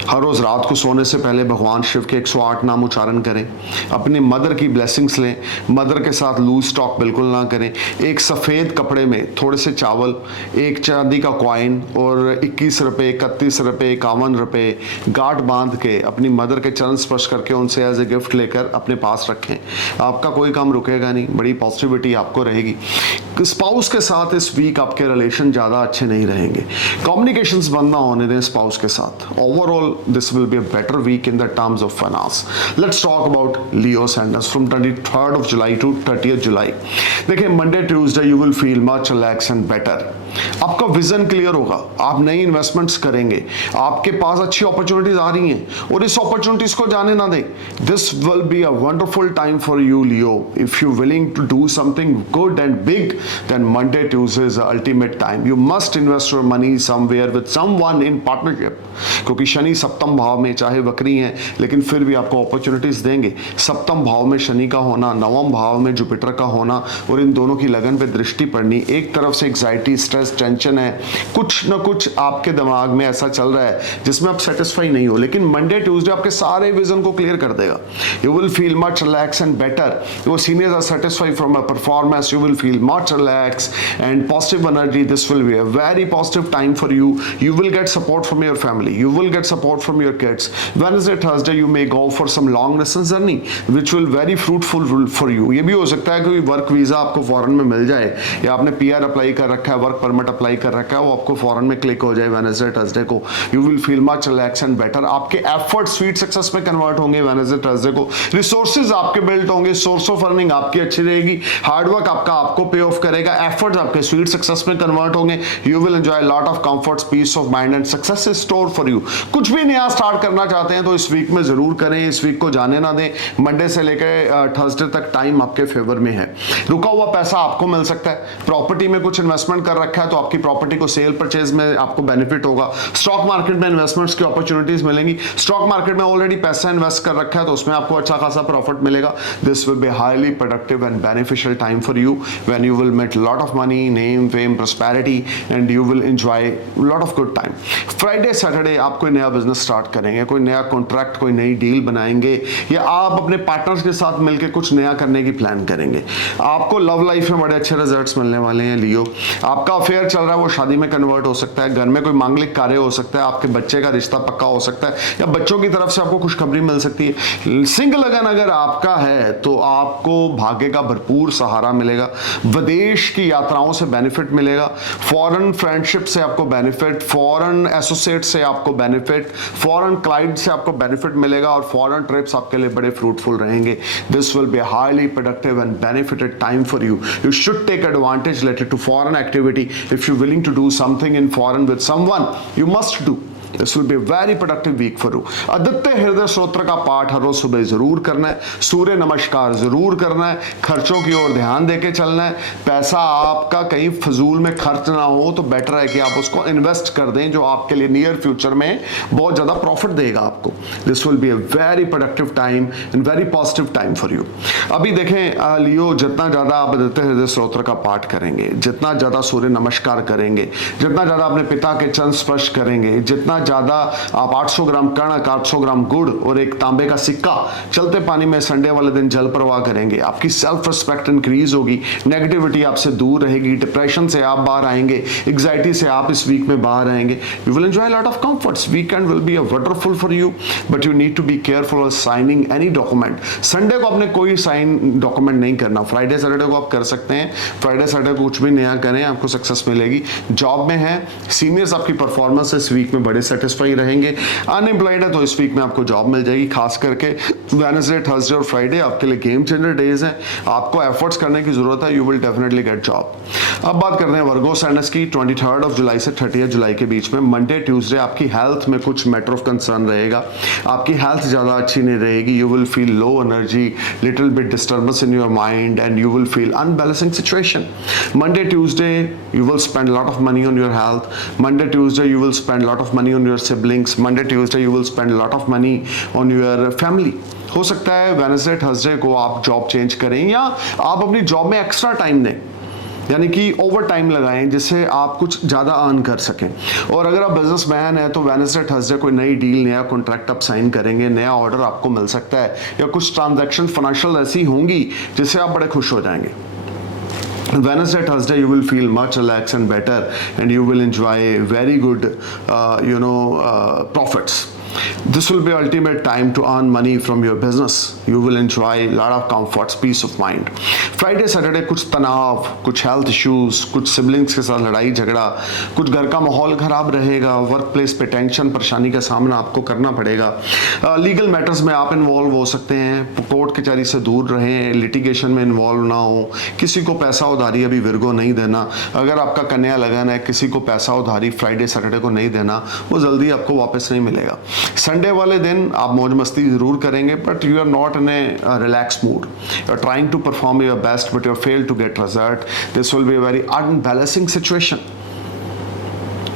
हर रोज़ रात को सोने से पहले भगवान शिव के 108 नाम उच्चारण करें. अपनी मदर की ब्लेसिंग्स लें. मदर के साथ लूज टॉक बिल्कुल ना करें. एक सफ़ेद कपड़े में थोड़े से चावल, एक चांदी का कॉइन और 21 रुपये, 31 रुपये, 51 रुपये गांठ बांध के अपनी मदर के चरण स्पर्श करके उनसे एज ए गिफ्ट लेकर अपने पास रखें. आपका कोई काम रुकेगा नहीं. बड़ी पॉजिटिविटी आपको रहेगी. स्पाउस के साथ इस वीक आपके रिलेशन ज़्यादा अच्छे नहीं रहेंगे. कम्युनिकेशंस बंद ना होने दें स्पाउस के साथ. Overall, this will be a better week in the terms of finance. Let's talk about Leo ascendants from 23rd of July to 30th July. देखिए, Monday, Tuesday you will feel much relaxed and better. आपका vision clear होगा. आप नई investments करेंगे. आपके पास अच्छी opportunities आ रही हैं और इस अपॉर्चुनिटीज को जाने ना दें. This will be a wonderful time for you Leo. If you willing to do something good and big, then Monday, Tuesday is the ultimate time. You must invest your money somewhere with someone in partnership. क्योंकि शनि सप्तम भाव में, चाहे वक्री हैं लेकिन फिर भी आपको अपॉर्चुनिटीज देंगे. सप्तम भाव में शनि का होना, नवम भाव में जुपिटर का होना और इन दोनों की लगन पे दृष्टि पड़नी, एक तरफ से एग्जाइटी, स्ट्रेस, टेंशन है. कुछ ना कुछ आपके दिमाग में ऐसा चल रहा है जिसमें आप सेटिस्फाई नहीं हो. लेकिन मंडे ट्यूसडे आपके सारे विजन को क्लियर कर देगा. You will feel much relax and better. Your seniors are satisfied from a performance. You will feel much relax and positive energy. This will be a very positive time for you. You will get support from your family. You will get support from your kids. Wednesday, Thursday you may go for some long distance journey which will very fruitful for you. ये भी हो सकता है कि work visa आपको foreign में मिल जाए, या आपने PR अप्लाई कर रखा है, वर्क परमिट अप्लाई कर रखा है, वो आपको फॉरेन में क्लिक हो जाए Wednesday, Thursday को. You will feel much relaxed and better. आपके एफर्ट स्वीट सक्सेस में कन्वर्ट होंगे Wednesday, Thursday को. रिसोर्सेज आपके बिल्ड होंगे. सोर्स ऑफ अर्निंग आपकी अच्छी रहेगी. हार्डवर्क आपको पे ऑफ करेगा. एफर्ट्स आपके स्वीट सक्सेस में कन्वर्ट होंगे. You will enjoy lot of comforts, peace of mind and success is store for you. कुछ भी नया स्टार्ट करना चाहते हैं तो इस वीक में जरूर करें. इस वीक को जाने ना दें. मंडे से लेकर थर्सडे तक टाइम आपके फेवर में है. रुका हुआ पैसा आपको मिल सकता है. प्रॉपर्टी में कुछ इन्वेस्टमेंट कर रखा है तो आपकी प्रॉपर्टी को सेल परचेज में आपको बेनिफिट होगा. स्टॉक मार्केट में इन्वेस्टमेंट्स की अपॉर्चुनिटीज मिलेंगी. स्टॉक मार्केट में ऑलरेडी पैसा इन्वेस्ट कर रखा है तो उसमें आपको अच्छा खासा प्रॉफिट मिलेगा. This will be highly productive and beneficial time for you when you will make lot of money, name, fame, prosperity and you will enjoy lot of good time. Friday, Saturday आप कोई नया business start करेंगे, कोई नया contract, कोई नई deal बनाएंगे, या आप अपने पार्टनर्स के साथ मिलकर कुछ नया करने की प्लान करेंगे. आपको लव लाइफ में बड़े अच्छे रिजल्ट्स मिलने वाले हैं लियो. आपका अफेयर चल रहा है वो शादी में कन्वर्ट हो सकता है. घर में कोई मांगलिक कार्य हो सकता है. आपके बच्चे का रिश्ता पक्का हो सकता है, या बच्चों की तरफ से आपको खुशखबरी मिल सकती है. सिंह लगन अगर आपका है तो आपको भाग्य का भरपूर सहारा मिलेगा. विदेश की यात्राओं से बेनिफिट मिलेगा. फॉरेन फ्रेंडशिप से आपको बेनिफिट, फॉरेन एसोसिएट से आपको बेनिफिट, फॉरेन क्लाइंट से आपको बेनिफिट मिलेगा और फॉरेन ट्रिप्स आपके लिए बड़े फ्रूटफुल रहेंगे. This will be highly productive and benefited time for you. You should take advantage related to foreign activity. If you willing to do something in foreign with someone, you must do. This will be a very productive week for you. Aditya Hridaya Stotra का पाठ हर रोज सुबह जरूर करना है. सूर्य नमस्कार जरूर करना है. खर्चों की ओर ध्यान देके चलना है. पैसा आपका कहीं फजूल में खर्च ना हो तो बेटर है कि आप उसको इन्वेस्ट कर दें, जो आपके लिए नियर फ्यूचर में बहुत ज्यादा प्रॉफिट देगा आपको. This will be a very productive time and very positive time for you. अभी देखें लियो, जितना ज्यादा आप आदित्य हृदय स्तोत्र का पाठ करेंगे, जितना ज्यादा सूर्य नमस्कार करेंगे, जितना ज्यादा अपने पिता के चरण स्पर्श करेंगे, जितना ज़्यादा आप 800 ग्राम कणक, 800 ग्राम गुड़ और एक तांबे का सिक्का चलते पानी में संडे वाले दिन जल प्रवाह करेंगे, आपकी सेल्फ रिस्पेक्ट इंक्रीज होगी, नेगेटिविटी आपसे दूर रहेगी, डिप्रेशन से आप बाहर आएंगे, एग्जाइटी से आप इस वीक में बाहर आएंगे. You will enjoy lot of comforts. Weekend will be a wonderful for you, but you need to be careful of signing any document. Sunday को आपने कोई साइन डॉक्यूमेंट नहीं करना. फ्राइडे सैटरडे को आप कर सकते हैं. फ्राइडे सैटरडे को कुछ भी नया करें, आपको सक्सेस मिलेगी. जॉब में है, सीनियर्स आपकी परफॉर्मेंस इस वीक में बड़े सेटिस्फाई रहेंगे. अनएम्प्लॉयड है तो इस वीक में आपको जॉब मिल जाएगी. खास करके वेडनेसडे, थर्सडे और फ्राइडे आपके लिए गेम चेंजर डेज हैं. आपको एफर्ट्स करने की जरूरत है. You will definitely get job. अब बात करते हैं वर्गो साइनस की. 23 जुलाई से 30 जुलाई के बीच में मंडे ट्यूसडे आपकी हेल्थ में कुछ मैटर ऑफ कंसर्न रहेगा. आपकी हेल्थ ज़्यादा अच्छी नहीं रहेगी. You will feel low energy, little bit disturbance in your mind, and you will feel unbalancing situation. Monday Tuesday you will spend a lot of money on your health. Monday Tuesday you will spend a lot of money on your siblings. Monday Tuesday you will spend a lot of money on your family. हो सकता है Wednesday Thursday को आप job change करें या आप अपनी job में एक्स्ट्रा टाइम दें, यानी कि ओवर टाइम लगाएं जिससे आप कुछ ज़्यादा अर्न कर सकें. और अगर आप बिजनेसमैन हैं तो वेडनेसडे थर्सडे कोई नई डील, नया कॉन्ट्रैक्ट आप साइन करेंगे, नया ऑर्डर आपको मिल सकता है या कुछ ट्रांजैक्शन फाइनेंशियल ऐसी होंगी जिससे आप बड़े खुश हो जाएंगे. Wednesday, Thursday, you will feel much relaxed and better, and you will enjoy very good, profits. This will be ultimate time to earn money from your business. You will enjoy a lot of comforts, peace of mind. Friday, Saturday कुछ तनाव, कुछ health issues, कुछ siblings के साथ लड़ाई झगड़ा, कुछ घर का माहौल खराब रहेगा, वर्क प्लेस पे टेंशन परेशानी का सामना आपको करना पड़ेगा. लीगल मैटर्स में आप इन्वॉल्व हो सकते हैं. कोर्ट कचहरी से दूर रहें, लिटिगेशन में इन्वॉल्व ना हो. किसी को पैसा उधारी अभी विर्गो नहीं देना. अगर आपका कन्या लगन है, किसी को पैसा उधारी फ्राइडे सैटरडे को नहीं देना, वो जल्दी आपको वापस नहीं मिलेगा. संडे वाले दिन आप मौज मस्ती जरूर करेंगे, but you are not in a relax mood. You are trying to perform your best, but you are fail to get result. This will be a very unbalancing situation.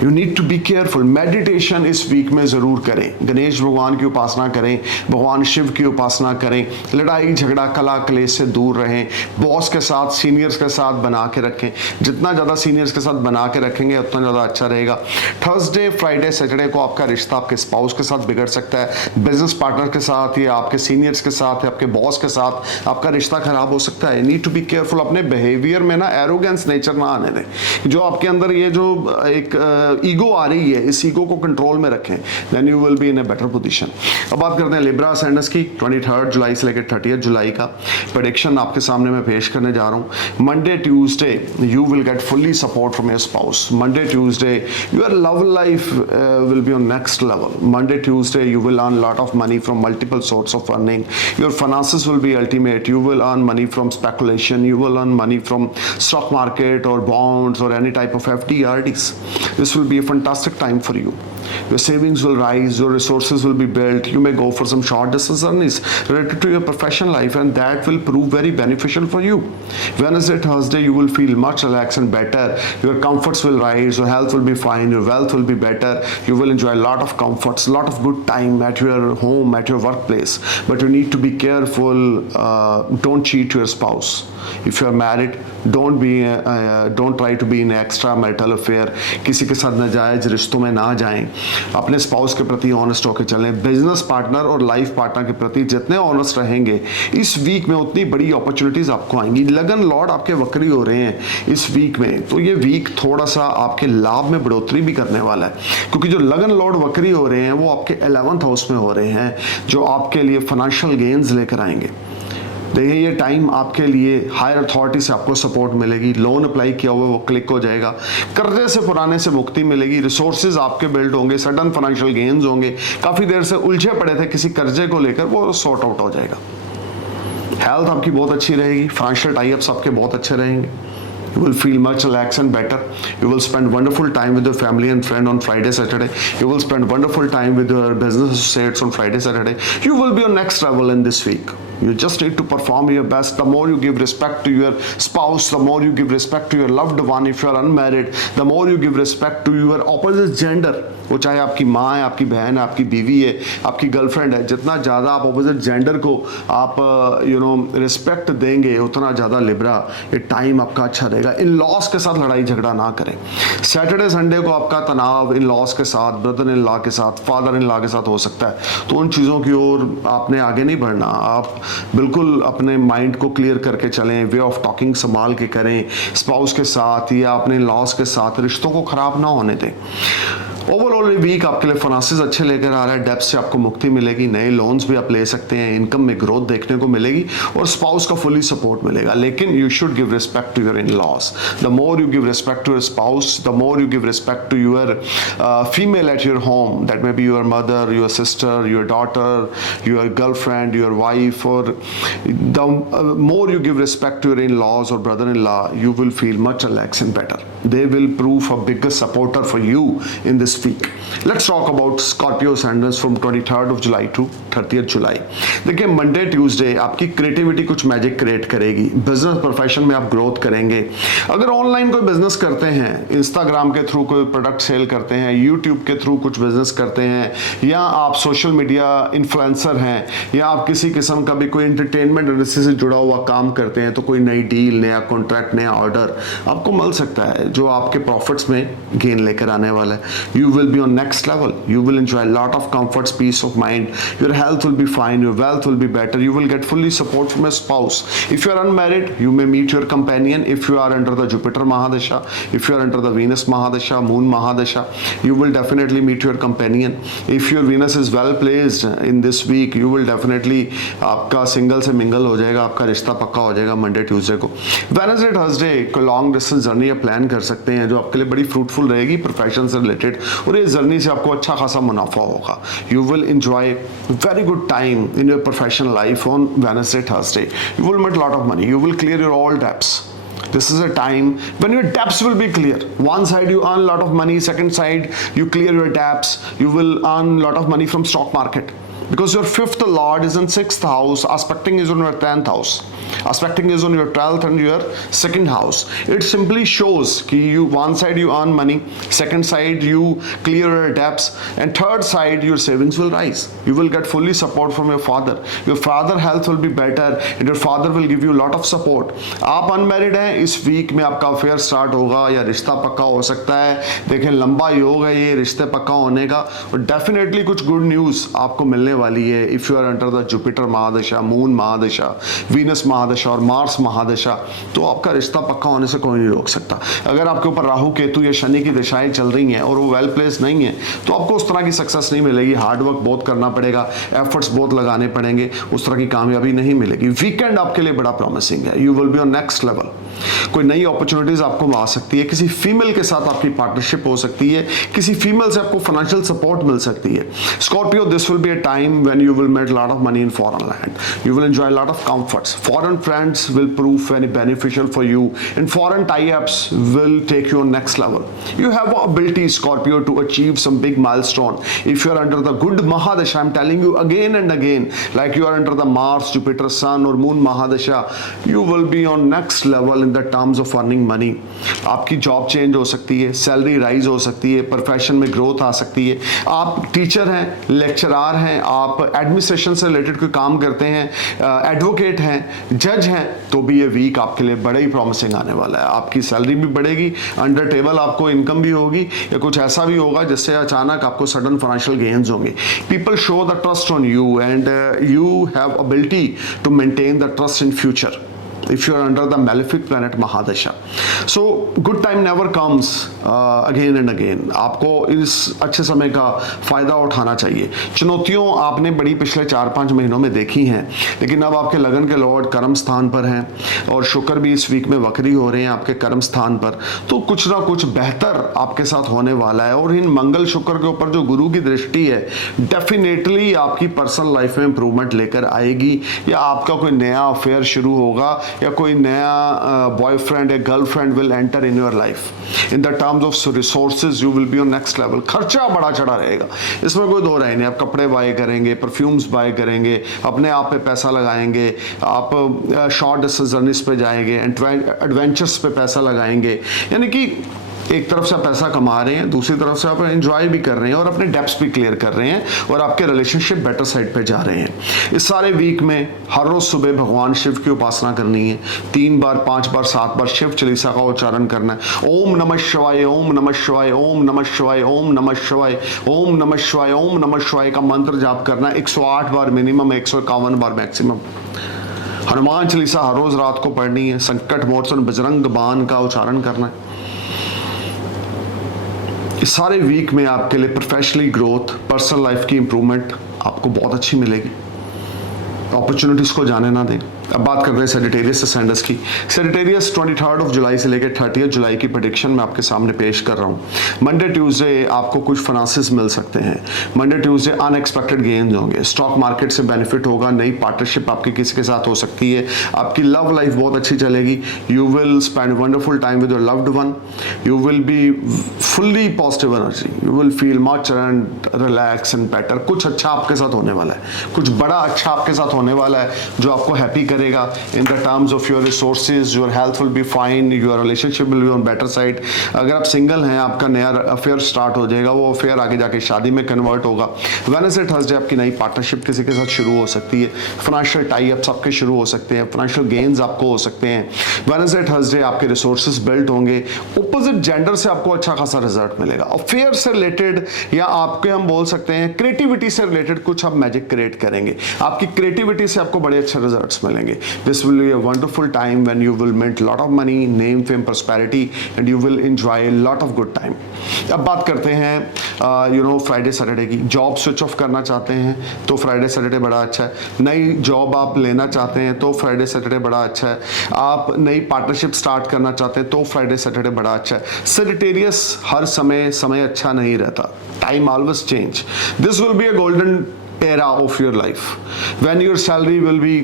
You need to be careful. Meditation इस week में ज़रूर करें. गणेश भगवान की उपासना करें, भगवान शिव की उपासना करें. लड़ाई झगड़ा कला क्लेश से दूर रहें. बॉस के साथ, सीनियर्स के साथ बना के रखें. जितना ज़्यादा सीनियर्स के साथ बना के रखेंगे उतना ज़्यादा अच्छा रहेगा. थर्सडे, फ्राइडे, सैटरडे को आपका रिश्ता आपके स्पाउस के साथ बिगड़ सकता है. बिजनेस पार्टनर के साथ या आपके सीनियर्स के साथ या आपके बॉस के साथ आपका रिश्ता खराब हो सकता है. Need to be careful. अपने बिहेवियर में ना एरोगेंस नेचर ना आने दें. जो आपके अंदर ये जो एक ईगो आ रही है, इस ईगो को कंट्रोल में रखें. Then you will be in a better position. अब बात करते हैं लिब्रा असेंडेंस की. 23 जुलाई से लेकर 30 जुलाई का प्रेडिक्शन आपके सामने मैं पेश करने जा रहा हूं. Monday Tuesday you will gate fully support from your spouse. Monday Tuesday your love life will be on next level. Monday Tuesday you will earn lot of money from multiple sorts of earning. Your finances will be ultimate. You will earn money from speculation. You will earn money from stock market or bonds or any type of FD, RDs. This will be a fantastic time for you. Your savings will rise. Your resources will be built. You may go for some short distance journeys related to your professional life, and that will prove very beneficial for you. Wednesday, Thursday, you will feel much relaxed and better. Your comforts will rise. Your health will be fine. Your wealth will be better. You will enjoy a lot of comforts, a lot of good time at your home, at your workplace. But you need to be careful. Don't cheat your spouse. If you are married, don't try to be in extramarital affair. किसी के साथ नाजायज रिश्तों में ना जाएं. अपने spouse के प्रति ऑनेस्ट होकर चलें. बिजनेस पार्टनर और लाइफ पार्टनर के प्रति जितने ऑनेस्ट रहेंगे इस वीक में उतनी बड़ी अपॉर्चुनिटीज आपको आएंगी. लगन लॉर्ड आपके वक्री हो रहे हैं इस वीक में, तो ये वीक थोड़ा सा आपके लाभ में बढ़ोतरी भी करने वाला है, क्योंकि जो लगन लॉर्ड वक्री हो रहे हैं वो आपके 11th हाउस में हो रहे हैं, जो आपके लिए फाइनेंशियल गेन्स लेकर आएंगे. देखिए ये टाइम आपके लिए हायर अथॉरिटी से आपको सपोर्ट मिलेगी. लोन अप्लाई किया हुआ वो क्लिक हो जाएगा. कर्जे से पुराने से मुक्ति मिलेगी. रिसोर्सेज आपके बिल्ड होंगे. सडन फाइनेंशियल गेन्स होंगे. काफ़ी देर से उलझे पड़े थे किसी कर्जे को लेकर, वो सॉर्ट आउट हो जाएगा. हेल्थ आपकी बहुत अच्छी रहेगी. फाइनेंशियल टाइप्स आपके बहुत अच्छे रहेंगे. You will feel much relaxed and better. You will spend wonderful time with your family and friend on Friday, Saturday. You will spend wonderful time with your business associates on Friday, Saturday. You will be on next level in this week. You just need to perform your best. The more you give respect to your spouse, the more you give respect to your loved one. If you are unmarried, the more you give respect to your opposite gender. वो चाहे आपकी माँ है, आपकी बहन है, आपकी बीवी है, आपकी गर्लफ्रेंड है, जितना ज़्यादा आप ऑपोजिट जेंडर को आप रिस्पेक्ट देंगे, उतना ज़्यादा लिब्रा ये टाइम आपका अच्छा रहेगा। इन लॉस के साथ लड़ाई झगड़ा ना करें। सैटरडे संडे को आपका तनाव इन लॉस के साथ, ब्रदर इन लॉ के साथ, फादर इन लॉ के साथ हो सकता है, तो उन चीज़ों की ओर आपने आगे नहीं बढ़ना। आप बिल्कुल अपने माइंड को क्लियर करके चलें, वे ऑफ टॉकिंग संभाल के करें स्पाउस के साथ या अपने लॉस के साथ, रिश्तों को ख़राब ना होने दें। ओवरऑल वीक आपके लिए फाइनेंसेस अच्छे लेकर आ रहा है, डेब्ट से आपको मुक्ति मिलेगी, नए लोन्स भी आप ले सकते हैं, इनकम में ग्रोथ देखने को मिलेगी और स्पाउस का फुली सपोर्ट मिलेगा। लेकिन you should give respect to your in laws. The more you give respect to your spouse, the more you give respect to your female at your home, that may be your mother, your sister, your daughter, your girlfriend, your wife, और the more you give respect to your in-laws or brother-in-law, you will feel much relaxed and better. They will prove a bigger supporter for you in this week. Let's talk about Scorpio ascendants from 23rd of July to 30th July. देखिए Monday Tuesday आपकी creativity कुछ magic create करेगी, business profession में आप growth करेंगे। अगर online कोई business करते हैं, इंस्टाग्राम के थ्रू कोई प्रोडक्ट सेल करते हैं, यूट्यूब के थ्रू कुछ बिजनेस करते हैं, या आप सोशल मीडिया इन्फ्लुएंसर हैं, या आप किसी किस्म का भी कोई एंटरटेनमेंट इंडस्ट्री से जुड़ा हुआ काम करते हैं, तो कोई नई डील, नया कॉन्ट्रैक्ट, नया ऑर्डर आपको मिल सकता है जो आपके प्रॉफिट्स में गेन लेकर आने वाला है। You will be on next level. You will enjoy a lot of comforts, peace of mind. Your health will be fine. Your wealth will be better. You will get fully support from a spouse. If you are unmarried, you may meet your companion. If you are under the Jupiter Mahadasha, if you are under the Venus Mahadasha, Moon Mahadasha, you will definitely meet your companion. If your Venus is well placed in this week, you will definitely आपका single से mingle हो जाएगा, आपका रिश्ता पक्का हो जाएगा Monday Tuesday को। वेडनेसडे थर्सडे कोई लॉन्ग डिस्टेंस जर्नी या प्लान कर सकते हैं जो आपके लिए बड़ी फ्रूटफुल रहेगी प्रोफेशन से रिलेटेड, और इस जर्नी से आपको अच्छा खासा मुनाफा होगा। You will enjoy very good time in your professional life on Wednesday Thursday. You will make lot of money, you will clear your all debts. This is a time when your debts will be clear. One side you earn a lot of money, second side you clear your debts. You will earn a lot of money from stock market. Because your fifth lord is in 6th house, aspecting is on your 10th house, aspecting is on your 12th and your 2nd house. It simply shows कि you one side you earn money, second side you clear your debts, and third side your savings will rise. You will get fully support from your father. Your father health will be better and your father will give you a lot of support. आप unmarried हैं, इस week में आपका affair start होगा या रिश्ता पक्का हो सकता है। देखें लंबा योग है ये रिश्ते पक्का होने का, और डेफिनेटली कुछ गुड न्यूज़ आपको मिलने वाली है। If you are under the Jupiter mahadasha, moon mahadasha, Venus mahadasha और मार्स महादशा, तो आपका रिश्ता पक्का होने से कोई नहीं रोक सकता। अगर आपके ऊपर राहु केतु या शनि की दिशाएं चल रही हैं और वो वेल प्लेस नहीं है, तो आपको उस तरह की सक्सेस नहीं मिलेगी। हार्ड वर्क बहुत करना पड़ेगा, एफर्ट्स बहुत लगाने पड़ेंगे, उस तरह की कामयाबी नहीं मिलेगी। वीकेंड आपके लिए बड़ा प्रॉमिसिंग है। You will be on next level. कोई नई अपॉर्चुनिटीज आपको आ सकती है, किसी फीमेल के साथ आपकी पार्टनरशिप हो सकती है, किसी फीमेल से आपको फाइनेंशियल सपोर्ट मिल सकती है। Scorpio, this will be a time when you will make a lot of money in foreign land. You will enjoy a lot of comforts. Foreign friends will prove very beneficial for you, and foreign tie-ups will take you on next level. You have ability, Scorpio, to achieve some big milestone. If you are under the good Mahadasha, I'm telling you again and again, like you are under the Mars, Jupiter, Sun or Moon Mahadasha, you will be on next level in the terms of earning money. आपकी job change हो सकती है, salary rise हो सकती है, profession में growth आ सकती है। आप टीचर हैं, लेक्चरार हैं, आप एडमिनिस्ट्रेशन से रिलेटेड कोई काम करते हैं, एडवोकेट हैं, जज हैं, तो भी ये वीक आपके लिए बड़ा ही प्रॉमिसिंग आने वाला है। आपकी सैलरी भी बढ़ेगी, अंडर टेबल आपको इनकम भी होगी, या कुछ ऐसा भी होगा जिससे अचानक आपको सडन फाइनेंशियल गेन्स होंगे। People show the trust on you and you have ability to maintain the trust in future if you are under the malefic planet Mahadasha. So good time never comes again and again. आपको इस अच्छे समय का फ़ायदा उठाना चाहिए. चुनौतियों आपने बड़ी पिछले 4-5 महीनों में देखी हैं, लेकिन अब आपके लगन के लॉर्ड कर्म स्थान पर हैं और शुक्र भी इस वीक में वक्री हो रहे हैं आपके कर्म स्थान पर, तो कुछ ना कुछ बेहतर आपके साथ होने वाला है. और इन मंगल शुक्र के ऊपर जो गुरु की दृष्टि है डेफिनेटली आपकी पर्सनल लाइफ में इंप्रूवमेंट लेकर आएगी, या आपका कोई नया अफेयर शुरू होगा, या कोई नया बॉयफ्रेंड या girlfriend will enter in your life. In the terms of resources you will be on next level. खर्चा बड़ा चढ़ा रहेगा, इसमें कोई दो राय नहीं। आप कपड़े बाय करेंगे, परफ्यूम्स बाय करेंगे, अपने आप पे पैसा लगाएंगे, आप शॉर्ट डिस्टेंस जर्नीज पे जाएंगे, एडवेंचर्स पे पैसा लगाएंगे। यानी कि एक तरफ से आप पैसा कमा रहे हैं, दूसरी तरफ से आप एंजॉय भी कर रहे हैं और अपने डेब्ट्स भी क्लियर कर रहे हैं और आपके रिलेशनशिप बेटर साइड पे जा रहे हैं। इस सारे वीक में हर रोज सुबह भगवान शिव की उपासना करनी है। 3 बार 5 बार 7 बार शिव चालीसा का उच्चारण करना है। ओम नमः शिवाय, ओम नमः शिवाय, ओम नमः शिवाय, ओम नमः शिवाय, ओम नमः शिवाय, ओम नमः शिवाय का मंत्र जाप करना है 108 बार मिनिमम, 151 बार मैक्सिमम। हनुमान चालीसा हर रोज रात को पढ़नी है। संकट मोचन बजरंग बाण का उच्चारण करना है। इस सारे वीक में आपके लिए प्रोफेशनली ग्रोथ, पर्सनल लाइफ की इंप्रूवमेंट आपको बहुत अच्छी मिलेगी। अपॉर्चुनिटीज को जाने ना दें। अब बात करते हैं सेजिटेरियस असेंडेंस की। सेजिटेरियस 23 जुलाई से लेकर 30 जुलाई की प्रेडिक्शन मैं आपके सामने पेश कर रहा हूँ। मंडे ट्यूसडे आपको कुछ फाइनेंसेस मिल सकते हैं। मंडे ट्यूसडे अनएक्सपेक्टेड गेन्स होंगे। स्टॉक मार्केट से बेनिफिट होगा। नई पार्टनरशिप आपकी किसी के साथ हो सकती है। आपकी लव लाइफ बहुत अच्छी चलेगी। You will spend wonderful time with your loved one. You will be fully positive energy. You will feel much and relax and better. कुछ अच्छा आपके साथ होने वाला है, कुछ बड़ा अच्छा आपके साथ होने वाला है जो आपको हैप्पी करेगा। इन the terms of your resources, your health will be fine, your relationship will be on better side. अगर आप सिंगल हैं, आपका नया अफेयर स्टार्ट हो जाएगा। वो अफेयर आगे जाके शादी में कन्वर्ट होगा। वेडनेसडे थर्सडे आपकी नई पार्टनरशिप किसी के साथ शुरू हो सकती है। फाइनेंशियल टाई अप्स आपके शुरू हो सकते हैं। फाइनेंशियल गेन्स आपको हो सकते हैं। वेडनेसडे थर्सडे आपके रिसोर्सेज बिल्ड होंगे। ऑपोजिट जेंडर से आपको अच्छा खासा रिजल्ट मिलेगा। अफेयर से रिलेटेड या आपके हम बोल सकते हैं क्रिएटिविटी से रिलेटेड कुछ आप मैजिक क्रिएट करेंगे। आपकी क्रिएटिविटी से आपको बड़े अच्छे रिजल्ट्स मिलेंगे। This will be a wonderful time when you will mint lot of money, name, fame, prosperity, and you will enjoy a lot of good time. अब बात करते हैं फ्राइडे सैटरडे की। जॉब स्विच ऑफ करना चाहते हैं तो फ्राइडे सैटरडे बड़ा अच्छा है। नई जॉब आप लेना चाहते हैं तो फ्राइडे सैटरडे बड़ा अच्छा है। आप नई पार्टनरशिप स्टार्ट करना चाहते हैं तो फ्राइडे सैटरडे बड़ा अच्छा है। सेजिटेरियस हर समय अच्छा नहीं रहता। Time always change. This will be a golden era of your life when your salary will be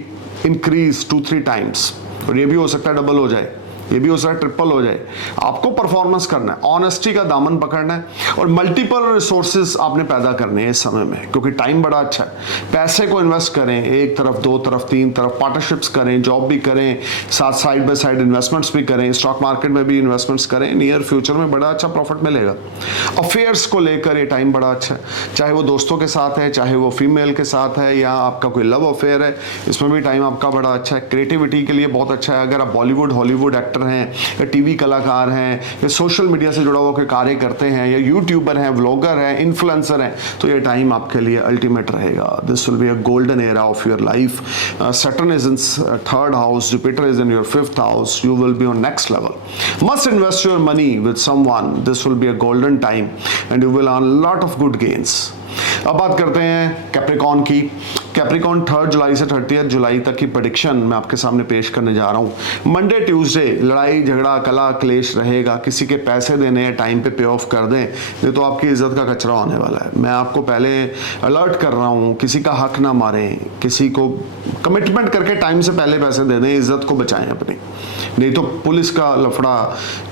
increased 2-3 times, और ये भी हो सकता है डबल हो जाए, ये भी हो सकता है ट्रिपल हो जाए। आपको परफॉर्मेंस करना है, ऑनेस्टी का दामन पकड़ना है और मल्टीपल रिसोर्सेज आपने पैदा करने हैं इस समय में, क्योंकि टाइम बड़ा अच्छा है। पैसे को इन्वेस्ट करें, एक तरफ, दो तरफ, तीन तरफ, पार्टनरशिप्स करें, जॉब भी करें, साथ साइड बाय साइड इन्वेस्टमेंट्स भी करें, स्टॉक मार्केट में भी इन्वेस्टमेंट्स करें। नियर फ्यूचर में बड़ा अच्छा प्रॉफिट मिलेगा। अफेयर्स को लेकर ये टाइम बड़ा अच्छा है, चाहे वो दोस्तों के साथ है, चाहे वो फीमेल के साथ है, या आपका कोई लव अफेयर है, इसमें भी टाइम आपका बड़ा अच्छा है। क्रिएटिविटी के लिए बहुत अच्छा है। अगर आप बॉलीवुड हॉलीवुड एक्टर हैं या टीवी कलाकार हैं या सोशल मीडिया से जुड़ा हुआ कोई कार्य करते हैं या यूट्यूबर हैं, व्लॉगर हैं, इन्फ्लुएंसर हैं, तो ये टाइम आपके लिए अल्टीमेट रहेगा। This will be a golden era of your life. Saturn is in 3rd house, Jupiter is in your 5th house. You will be on next level. Must invest your money with someone. This will be a golden time and you will earn lot of good gains. अब बात करते हैं Capricorn की। Capricorn 3 जुलाई से 30 जुलाई तक की prediction मैं आपके सामने पेश करने जा रहा हूं। मंडे ट्यूसडे लड़ाई झगड़ा कला क्लेश रहेगा। किसी के पैसे देने हैं, टाइम पे पे ऑफ कर दें, नहीं तो आपकी इज्जत का कचरा होने वाला है। मैं आपको पहले अलर्ट कर रहा हूं, किसी का हक ना मारें, किसी को कमिटमेंट करके टाइम से पहले पैसे दे दें, इज्जत को बचाएं अपनी, नहीं तो पुलिस का लफड़ा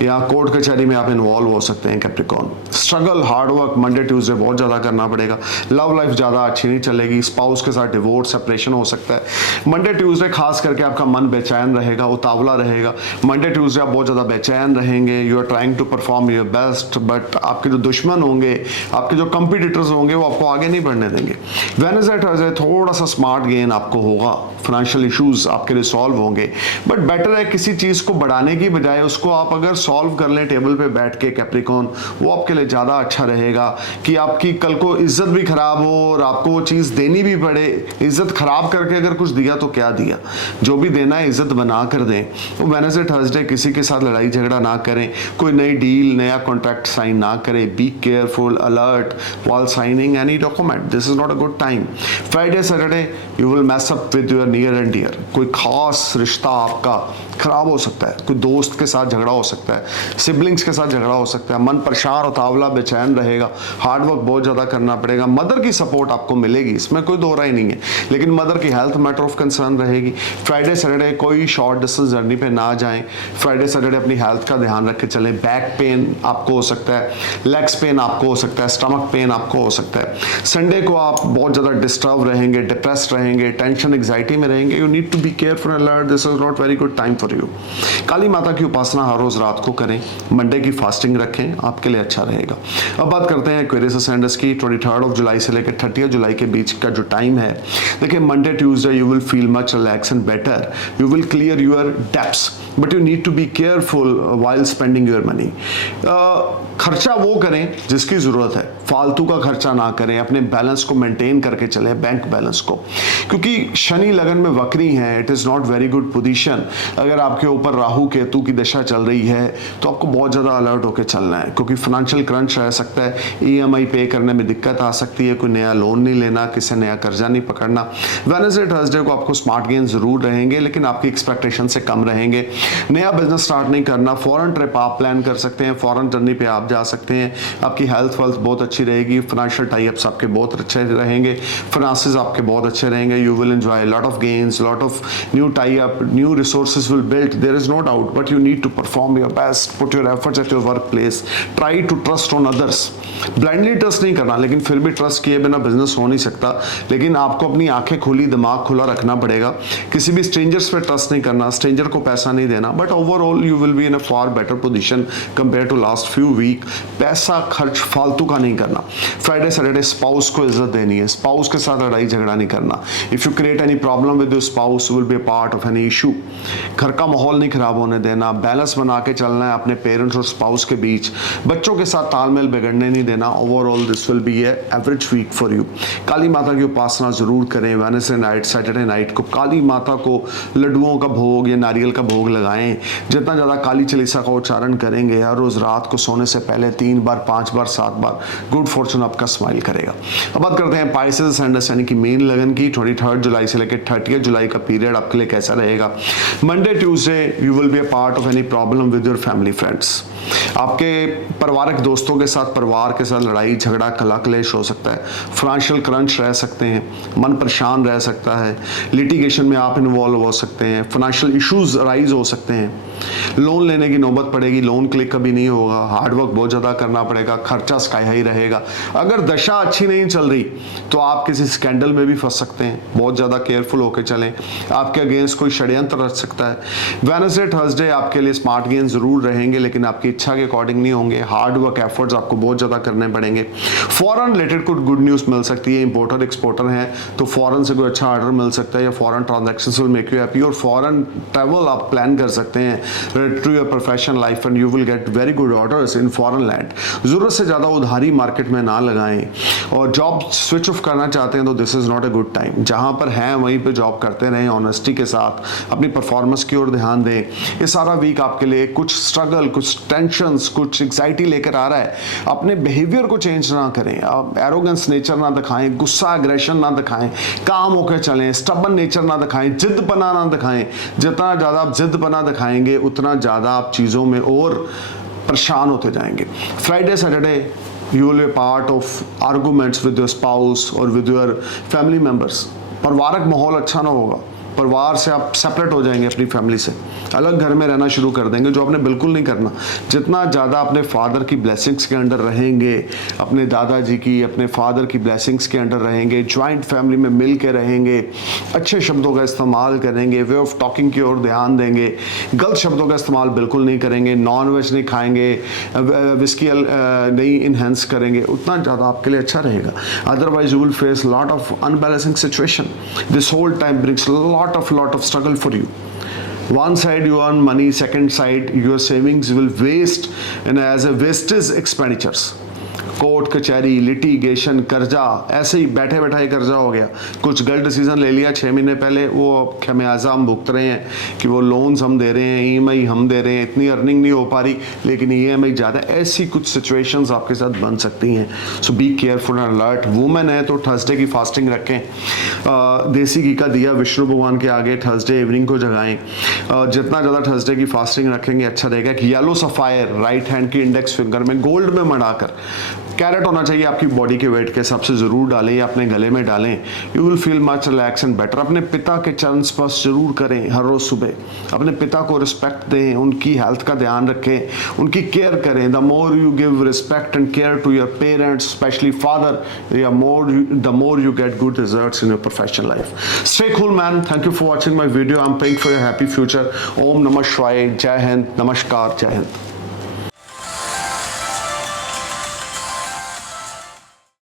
या कोर्ट कचहरी में आप इन्वॉल्व हो सकते हैं। Capricorn struggle hard work Monday Tuesday बहुत ज़्यादा करना पड़ेगा। लव लाइफ ज़्यादा अच्छी नहीं चलेगी। स्पाउस के साथ डिवोर्स सेपरेशन हो सकता है। मंडे ट्यूसडे खास करके आपका मन बेचैन रहेगा, उतावला रहेगा। मंडे ट्यूसडे आप बहुत ज़्यादा बेचैन रहेंगे। You are trying to perform your best, but आपके जो दुश्मन होंगे, आपके जो कंपिटिटर्स होंगे, वो आपको आगे नहीं बढ़ने देंगे। वेडनेसडे थर्सडे थोड़ा सा स्मार्ट गेन आपको होगा। फाइनेंशियल इश्यूज आपके लिए सॉल्व होंगे, बट बेटर है किसी चीज़ को बढ़ाने की बजाय उसको आप अगर सॉल्व कर लें टेबल पे बैठ के कैप्रिकॉर्न, वो आपके लिए ज़्यादा अच्छा रहेगा कि आपकी कल को इज्जत भी खराब हो और आपको वो चीज़ देनी भी पड़े। इज्जत खराब करके अगर कुछ दिया तो क्या दिया, जो भी देना है इज्जत बना कर दें। तो वेडनेसडे थर्सडे किसी के साथ लड़ाई झगड़ा ना करें, कोई नई डील नया कॉन्ट्रैक्ट साइन ना करें। B careful, alert while signing any document. This is not a good time. Friday Saturday you will mess up with your near and dear. कोई खास रिश्ता आपका खराब हो सकता है, कोई दोस्त के साथ झगड़ा हो सकता है, सिबलिंग्स के साथ झगड़ा हो सकता है, मन परेशान उतावला बेचैन रहेगा, हार्ड वर्क बहुत ज़्यादा करना पड़ेगा। मदर की सपोर्ट आपको मिलेगी, इसमें कोई दो राय नहीं है, लेकिन मदर की हेल्थ मैटर ऑफ कंसर्न रहेगी। फ्राइडे सैटरडे कोई शॉर्ट डिस्टेंस जर्नी पे ना जाएं। फ्राइडे सैटरडे अपनी हेल्थ का ध्यान रख के चलें। बैक पेन आपको हो सकता है, लेग्स पेन आपको हो सकता है, स्टमक पेन आपको हो सकता है। संडे को आप बहुत ज़्यादा डिस्टर्ब रहेंगे, डिप्रेस्ड रहेंगे, टेंशन एंग्जाइटी में रहेंगे। You need to be careful alert, this is not very good time for you. Kali Mata की उपासना हर रोज रात को करें, मंडे की फास्टिंग रखें, आपके लिए अच्छा रहेगा। अब बात करते हैं एक्वेरियस असेंडेंस की। 23 जुलाई से लेकर 30 जुलाई के बीच का जो टाइम है, देखिए Monday Tuesday you will feel much relax and better, you will clear your debts, but you need to be careful while spending your money. खर्चा वो करें जिसकी ज़रूरत है, फालतू का खर्चा ना करें, अपने बैलेंस को मेंटेन करके चलें, बैंक बैलेंस को, क्योंकि शनि लगन में वक्री है, it is not very good position. अगर आपके ऊपर राहु केतु की दशा चल रही है तो आपको बहुत ज़्यादा अलर्ट होकर चलना है, क्योंकि फाइनेंशियल क्रंच रह सकता है, EMI पे करने में दिक्कत आ सकती है, कोई नया लोन नहीं लेना, किसी नया कर्जा नहीं पकड़ना। वेडनेसडे थर्सडे को आपको स्मार्ट गेन ज़रूर रहेंगे, लेकिन आपकी एक्सपेक्टेशन से कम रहेंगे। नया बिजनेस स्टार्ट नहीं करना, फॉरेन ट्रिप आप प्लान कर सकते हैं, फॉरेन जर्नी पे आप जा सकते हैं। आपकी हेल्थ वेल्थ बहुत अच्छी रहेगी, फाइनेंशियल टाइप्स आपके बहुत अच्छे रहेंगे, फाइनेंसेस आपके बहुत अच्छे रहेंगे। You will enjoy lot of gains, lot of new tie up, new resources will build, there is no doubt, but you need to perform your best, put your efforts at your work place, try to trust on others. Blindly trust नहीं करना, लेकिन फिर भी trust किए बिना business हो नहीं सकता, लेकिन आपको अपनी आंखें खुली, दिमाग खुला रखना पड़ेगा। किसी भी स्ट्रेंजर्स पे ट्रस्ट नहीं करना, स्ट्रेंजर को पैसा नहीं देना, but overall you will be in a far better position compare to last few week. पैसा खर्च फालतू का नहीं करना। फ्राइडे सैटरडे स्पाउस को इज्जत देनी है, स्पाउस के साथ लड़ाई झगड़ा नहीं करना। If you create any problem with your spouse will be a part of any issue. घर का माहौल नहीं खराब होने देना, बैलेंस बना के चलना है अपने पेरेंट्स और स्पाउस के बीच, बच्चों के साथ तालमेल बिगड़ने नहीं देना। Overall this will be average week for you. Kali Mata की उपासना जरूर करें। वेडनेसडे नाइट, सैटरडे नाइट को काली माता को लड्डुओं का भोग या नारियल का भोग लगाएं। जितना ज़्यादा काली चालीसा का उच्चारण करेंगे हर रोज़ रात को सोने से पहले 3 बार, 5 बार, 7 बार, गुड फॉर्चून आपका स्माइल करेगा। अब बात करते हैं पाइसेस असेंडेंस यानी कि मीन लगन की। 23 जुलाई से लेकर 30 जुलाई का पीरियड आपके लिए कैसा रहेगा? Monday Tuesday you will be a part of any problem with your family friends. आपके पारिवारिक दोस्तों के साथ, परिवार के साथ लड़ाई झगड़ा कला क्लेश हो सकता है, फाइनेंशियल क्रंच रह सकते हैं, मन परेशान रह सकता है, लिटिगेशन में आप इन्वॉल्व हो सकते हैं, फाइनेंशियल इश्यूज राइज हो सकते हैं, लोन लेने की नौबत पड़ेगी, लोन क्लिक कभी नहीं होगा, हार्ड वर्क बहुत ज़्यादा करना पड़ेगा, खर्चा स्काई हाई रहेगा। अगर दशा अच्छी नहीं चल रही तो आप किसी स्कैंडल में भी फंस सकते हैं, बहुत ज़्यादा केयरफुल होकर चलें, आपके अगेंस्ट कोई षड्यंत्र रच सकता है। वेडनेसडे थर्सडे आपके लिए स्मार्ट गेन जरूर रहेंगे, लेकिन आपकी इच्छा के अकॉर्डिंग नहीं होंगे। हार्ड वर्क एफर्ट्स आपको बहुत ज़्यादा करने पड़ेंगे। फॉरेन रिलेटेड कुछ गुड न्यूज़ मिल सकती है, इंपोर्टर एक्सपोर्टर हैं तो फॉरेन से कोई अच्छा ऑर्डर मिल सकता है, या foreign transactions will make you happy, और फॉरेन ट्रैवल आप प्लान कर सकते हैं to your professional life and you will get very good orders in foreign land. ज़रूरत से ज़्यादा उधारी मार्केट में ना लगाएं, और जॉब स्विच ऑफ करना चाहते हैं तो this is not a good time. जहाँ पर हैं वहीं पर जॉब करते रहें, ऑनेस्टी के साथ अपनी परफॉर्मेंस की ओर ध्यान दें। ये सारा वीक आपके लिए कुछ स्ट्रगल, कुछ टेंशंस, कुछ एग्जाइटी लेकर आ रहा है। अपने बिहेवियर को चेंज ना करें, आप एरोगेंस नेचर ना दिखाएं, गुस्सा एग्रेशन ना दिखाएं, काम होकर चलें, स्टबन नेचर ना दिखाएं, जिद्दपना ना दिखाएं। जितना ज़्यादा आप जिद्दपना दिखाएंगे उतना ज़्यादा आप चीज़ों में और परेशान होते जाएंगे। Friday Saturday you will be a part of arguments with your spouse or with your family members। पारिवारिक माहौल अच्छा ना होगा, परिवार से आप सेपरेट हो जाएंगे, अपनी फैमिली से अलग घर में रहना शुरू कर देंगे, जो आपने बिल्कुल नहीं करना। जितना ज़्यादा अपने फादर की ब्लेसिंग्स के अंडर रहेंगे, अपने दादाजी की, अपने फादर की ब्लेसिंग्स के अंडर रहेंगे, जॉइंट फैमिली में मिल के रहेंगे, अच्छे शब्दों का इस्तेमाल करेंगे, वे ऑफ टॉकिंग की ओर ध्यान देंगे, गलत शब्दों का इस्तेमाल बिल्कुल नहीं करेंगे, नॉन वेज नहीं खाएंगे, विस्की नहीं इन्हेंस करेंगे, उतना ज़्यादा आपके लिए अच्छा रहेगा। Otherwise you will face lot of unbalancing situation. This whole time brings lot of struggle for you। One side you earn money, second side your savings will waste and as a wastage expenditures। Court कचहरी, litigation, कर्जा, ऐसे ही बैठे बैठा ही कर्जा हो गया। कुछ गलत डिसीजन ले लिया 6 महीने पहले, वो खमियाजा हम भुगत रहे हैं कि वो लोन्स हम दे रहे हैं, ईएमआई हम दे रहे हैं, इतनी अर्निंग नहीं हो पा रही लेकिन ईएमआई ज़्यादा। ऐसी कुछ सिचुएशंस आपके साथ बन सकती हैं। So be careful and alert. Women है तो थर्सडे की फास्टिंग रखें, देसी घी का दिया विष्णु भगवान के आगे थर्सडे इवनिंग को जगाएं। जितना ज़्यादा थर्सडे की फास्टिंग रखेंगे अच्छा रहेगा। कि येलो सफ़ायर राइट हैंड की इंडेक्स फिंगर में गोल्ड में मढ़ाकर, कैरेट होना चाहिए आपकी बॉडी के वेट के हिसाब से, ज़रूर डालें या अपने गले में डालें। You will feel much relax and better. अपने पिता के चरण स्पर्श जरूर करें हर रोज़ सुबह। अपने पिता को रिस्पेक्ट दें, उनकी हेल्थ का ध्यान रखें, उनकी केयर करें। The more you give respect and care to your parents, specially father, the more you get good results in your professional life. Stay cool, man. Thank you for watching my video. I'm praying for your happy future. Om Namah Shivaya. Jai Hind. Namaskar. Jai Hind.